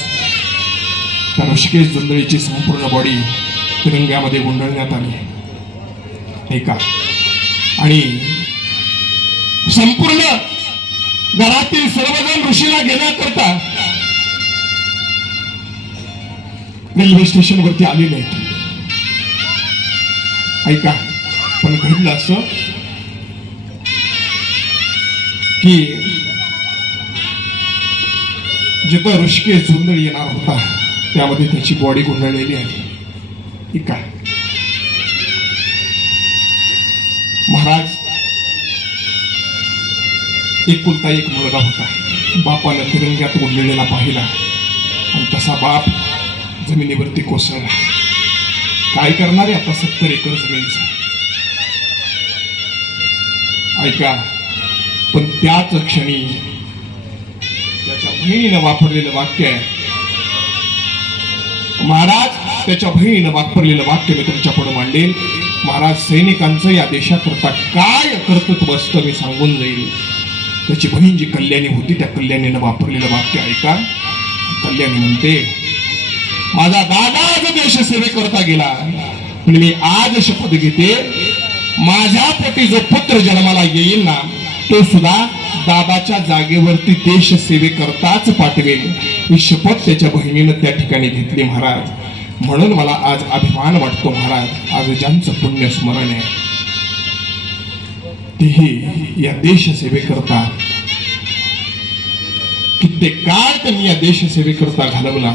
त्या ऋषिकेश जोंधळीची संपूर्ण बॉडी तिरंग्यामध्ये गुंडळण्यात आली. ऐका, आणि संपूर्ण घरातील सर्वजण ऋषीला घेण्याकरता रेल्वे स्टेशनवरती आलेले आहेत. ऐका, पण घडलं असं की जिथं ऋषिकेश झुंजळ येणार होता त्यामध्ये त्याची बॉडी गुंडळलेली आहे. ऐका महाराज, एकुलता एक मुलगा होता. बापानं तिरंग्यात गुंडळलेला पाहिला आणि तसा बाप जमिनीवरती कोसळला. काय करणार आहे आता 70 एकर जमिनीचं. ऐका, पण त्याच क्षणी त्याच्या बहिणीनं वापरलेलं वाक्य आहे. महाराज, त्याच्या बहिणीनं वापरलेलं वाक्य मी तुमच्या पुढे मांडेल. महाराज, सैनिकांचं या देशाकरता काय कर्तृत्व असतं मी सांगून जाईल. त्याची बहीण जी कल्याणी होती त्या कल्याणीनं वापरलेलं वाक्य ऐका. कल्याणी म्हणते, माझा दादा आज देशसेवेकरता गेला, पण मी आज शपथ घेते माझ्या पोटी जो पुत्र जन्माला येईल ना तो सुद्धा दादाच्या जागेवरती देशसेवेकरताच पाठवेल. ही शपथ त्याच्या बहिणीनं त्या ठिकाणी घेतली महाराज. म्हणून मला आज अभिमान वाटतो महाराज. आज ज्यांचं पुण्य स्मरण आहे तेही या देशसेवेकरता कित्येक काळ त्यांनी या देशसेवेकरता घालवला.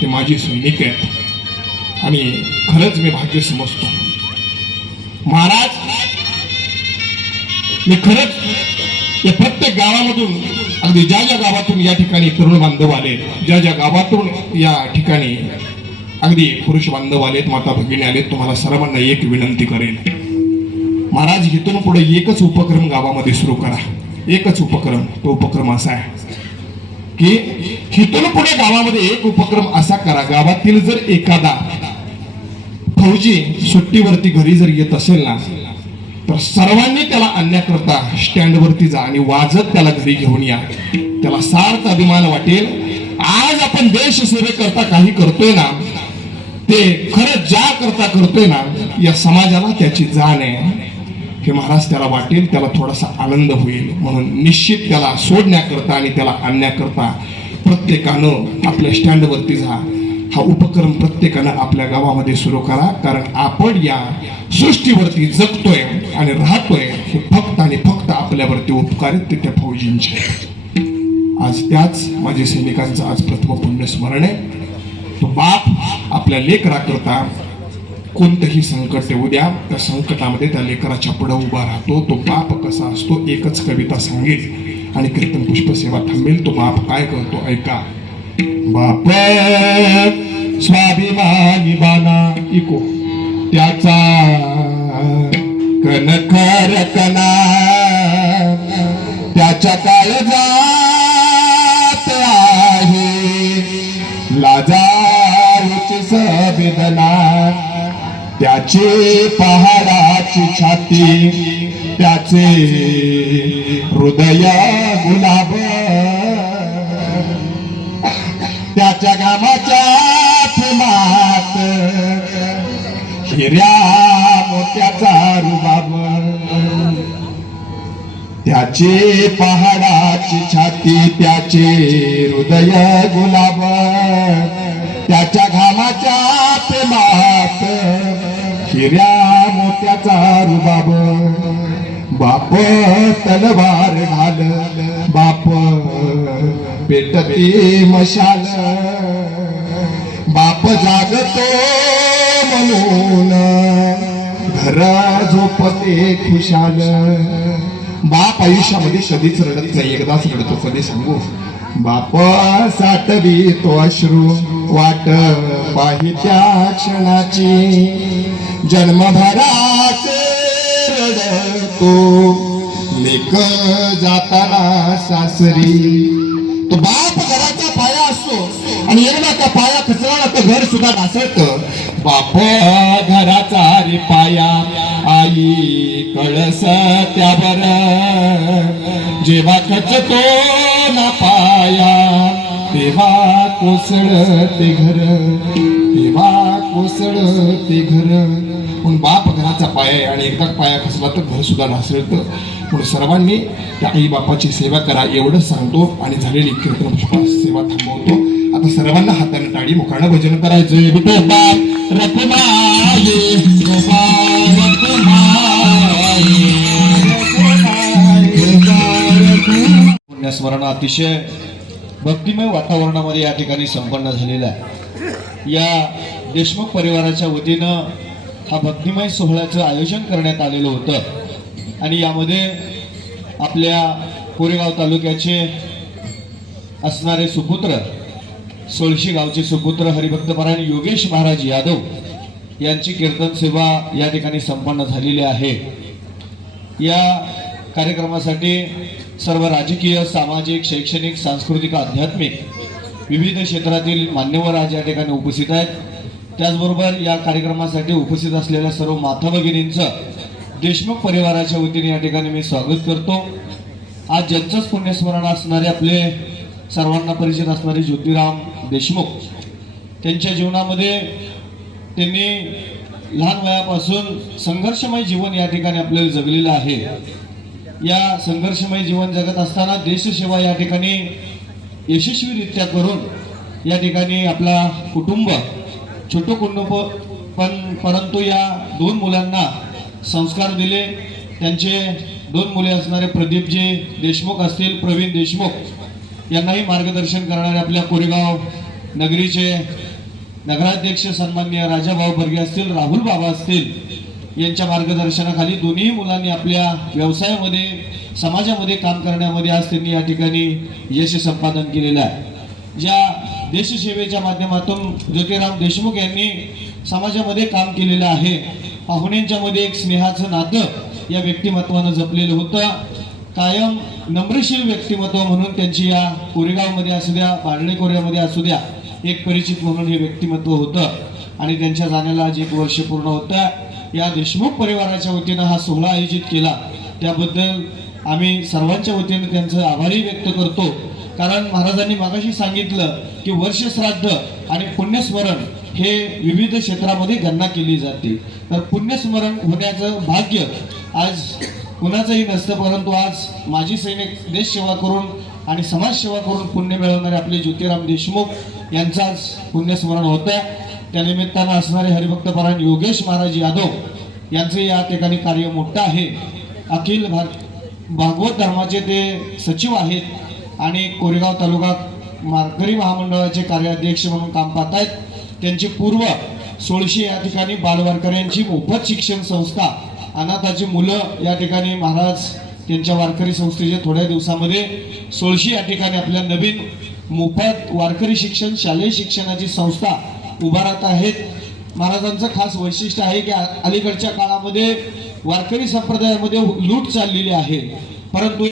ते माझी सैनिक आहेत आणि खरंच मी भाग्य समजतो महाराज. मी खरंच या प्रत्येक गावामधून, अगदी ज्या ज्या गावातून या ठिकाणी तरुण बांधव आले, ज्या ज्या गावातून या ठिकाणी अगदी पुरुष बांधव आलेत, माता भगिनी आलेत, तुम्हाला सर्वांना एक विनंती करेल महाराज. इथून पुढे एकच उपक्रम गावामध्ये सुरू करा. एकच उपक्रम. तो उपक्रम असा आहे की इथून पुढे गावामध्ये एक उपक्रम असा करा, गावातील जर एखादा फौजी सुट्टीवरती घरी जर येत असेल ना तर सर्वांनी त्याला आणण्याकरता स्टँडवरती जा आणि वाजत त्याला घरी घेऊन या. त्याला सार्थ अभिमान वाटेल. आज आपण देश सेवेकरता काही करतोय ना ते खरंच ज्या करता करतोय ना या समाजाला त्याची जाण आहे हे महाराज त्याला वाटेल. त्याला थोडासा आनंद होईल. म्हणून निश्चित त्याला सोडण्याकरता आणि त्याला आणण्याकरता प्रत्येकानं आपल्या स्टँडवरती जा. हा उपक्रम प्रत्येकानं आपल्या गावामध्ये सुरू करा. कारण आपण या सृष्टीवरती जगतोय आणि राहतोय हे फक्त आणि फक्त आपल्यावरती उपकार आहेत ते त्या फौजींचे. आज त्याच माझ्या सैनिकांचं आज प्रथम पुण्य स्मरण आहे. तो बाप आपल्या लेकराकरता कोणतंही संकट येऊ द्या, त्या संकटामध्ये त्या लेकराच्या पुढे उभा राहतो. तो बाप कसा असतो एकच कविता सांगेल आणि कीर्तन पुष्प सेवा थांबेल. तो बाप काय करतो ऐका. बाप स्वाभिमानी बाना इको त्याचा कणखर कणा त्याच्या काळजात आहे लाजारूची संवेदना. त्याचे पहाडाची छाती त्याचे हृदय गुलाब त्याच्या घामाच्या थेंबात हिऱ्या मोत्याचा रुबाब. त्याचे पहाडाची छाती त्याचे हृदय गुलाब त्याच्या घामाच्या थेंबात हिऱ्या मोत्याचा रुबाब. बाप तलवार घाल बाप पेटते मशाल बाप जागतो म्हणून घर झोपते खुशाल. बाप आयुष्यामध्ये कधीच रडत नाही. एकदाच रडतो. कधी सांगू. बाप साठवी तो अश्रू वाट पाही त्या क्षणाची जन्मभराचे रडतो लेक जाताना सासरी. तो बाप घराचा पाया असतो आणि एकदा त्या पाया खचला तर घर सुद्धा ढासळत. बाप घराचा रे पाया आई कळस त्यावर जेव्हा खचतो ना पाया तेव्हा कोसळते घर तेव्हा कोसळते घर. पण बाप घराचा पाय आहे आणि एकदा पाया खचला तर घर सुद्धा ढासळतं. म्हणून सर्वांनी त्या आई बापाची सेवा करा एवढंच सांगतो आणि झालेली कीर्तन पुष्पा सेवा थांबवतो. आता सर्वांना हाताने टाळी मुखानं भजन करायचं. विठोबा रखुमाई, विठोबा पुण्यस्मरण अतिशय भक्तिमय वातावरणामध्ये या ठिकाणी संपन्न झालेला आहे. या देशमुख परिवाराच्या वतीनं हा भक्तिमय सोहळ्याचं आयोजन करण्यात आलेलं होतं आणि यामध्ये आपल्या कोरेगाव तालुक्याचे असणारे सुपुत्र, सोळशी गावचे सुपुत्र हरिभक्तपरायण योगेश महाराज यादव यांची कीर्तन सेवा या ठिकाणी संपन्न झालेली आहे. या कार्यक्रमासाठी सर्व राजकीय, सामाजिक, शैक्षणिक, सांस्कृतिक, आध्यात्मिक विविध क्षेत्रातील मान्यवर आज या ठिकाणी उपस्थित आहेत. त्याचबरोबर या कार्यक्रमासाठी उपस्थित असलेल्या सर्व माता भगिनींचं देशमुख परिवाराच्या वतीने या ठिकाणी मी स्वागत करतो. आज ज्यांचंच पुण्यस्मरण असणारे आपले सर्वांना परिचित असणारे ज्योतिराम देशमुख, त्यांच्या जीवनामध्ये त्यांनी लहान वयापासून संघर्षमय जीवन या ठिकाणी आपल्याला जगलेलं आहे. या संघर्षमय जीवन जगत असताना देशसेवा या ठिकाणी यशस्वीरित्या करून या ठिकाणी आपला कुटुंब, छोटं कुटुंब परंतु या 2 मुलांना संस्कार दिले. त्यांचे 2 मुले असणारे प्रदीपजी देशमुख असतील, प्रवीण देशमुख यांनाही मार्गदर्शन करणारे आपल्या कोरेगाव नगरीचे नगराध्यक्ष सन्माननीय राजाभाऊ बर्गे असतील, राहुल बाबा असतील यांच्या मार्गदर्शनाखाली दोन्ही मुलांनी आपल्या व्यवसायामध्ये, समाजामध्ये काम करण्यामध्ये आज त्यांनी या ठिकाणी यश संपादन केलेलं आहे. ज्या देशसेवेच्या माध्यमातून ज्योतिराम देशमुख यांनी समाजामध्ये काम केलेलं आहे, पाहुण्यांच्या मध्ये एक स्नेहाचं नातं या व्यक्तिमत्वानं जपलेलं होतं. कायम नम्रशील व्यक्तिमत्व म्हणून त्यांची या कोरेगावमध्ये असू द्या, बारणे कोरेगावमध्ये असू द्या, एक परिचित म्हणून हे व्यक्तिमत्व होतं. आणि त्यांच्या जाण्याला आज 1 वर्ष पूर्ण होतं. या देशमुख परिवाराच्या वतीनं हा सोहळा आयोजित केला त्याबद्दल आम्ही सर्वांच्या वतीने त्यांचं आभारी व्यक्त करतो. कारण महाराजांनी मागाशी सांगितलं की वर्ष श्राद्ध आणि पुण्यस्मरण हे विविध क्षेत्रामध्ये गणना केली जाते. तर पुण्यस्मरण होण्याचं भाग्य आज कुणाचंही नसतं, परंतु आज माजी सैनिक देश सेवा करून आणि समाजसेवा करून पुण्य मिळवणारे आपले ज्योतिराम देशमुख यांचं आज पुण्यस्मरण होतं. त्यानिमित्तानं असणारे हरिभक्तपरायण योगेश महाराज यादव यांचे या ठिकाणी कार्य मोठं आहे. अखिल भागवत धर्माचे ते सचिव आहेत आणि कोरेगाव तालुका वारकरी महामंडळाचे कार्याध्यक्ष म्हणून काम पाहत आहेत. त्यांची पूर्व 16 या ठिकाणी बालवारकऱ्यांची मोफत शिक्षण संस्था, अनाथाची मुलं या ठिकाणी महाराज त्यांच्या वारकरी संस्थेच्या थोड्या दिवसामध्ये 16 या ठिकाणी आपल्या नवीन मोफत वारकरी शिक्षण, शालेय शिक्षणाची संस्था उभारत आहेत. महाराजांचं खास वैशिष्ट्य आहे की अलीकडच्या काळामध्ये वारकरी संप्रदायामध्ये लूट चाललेली आहे, परंतु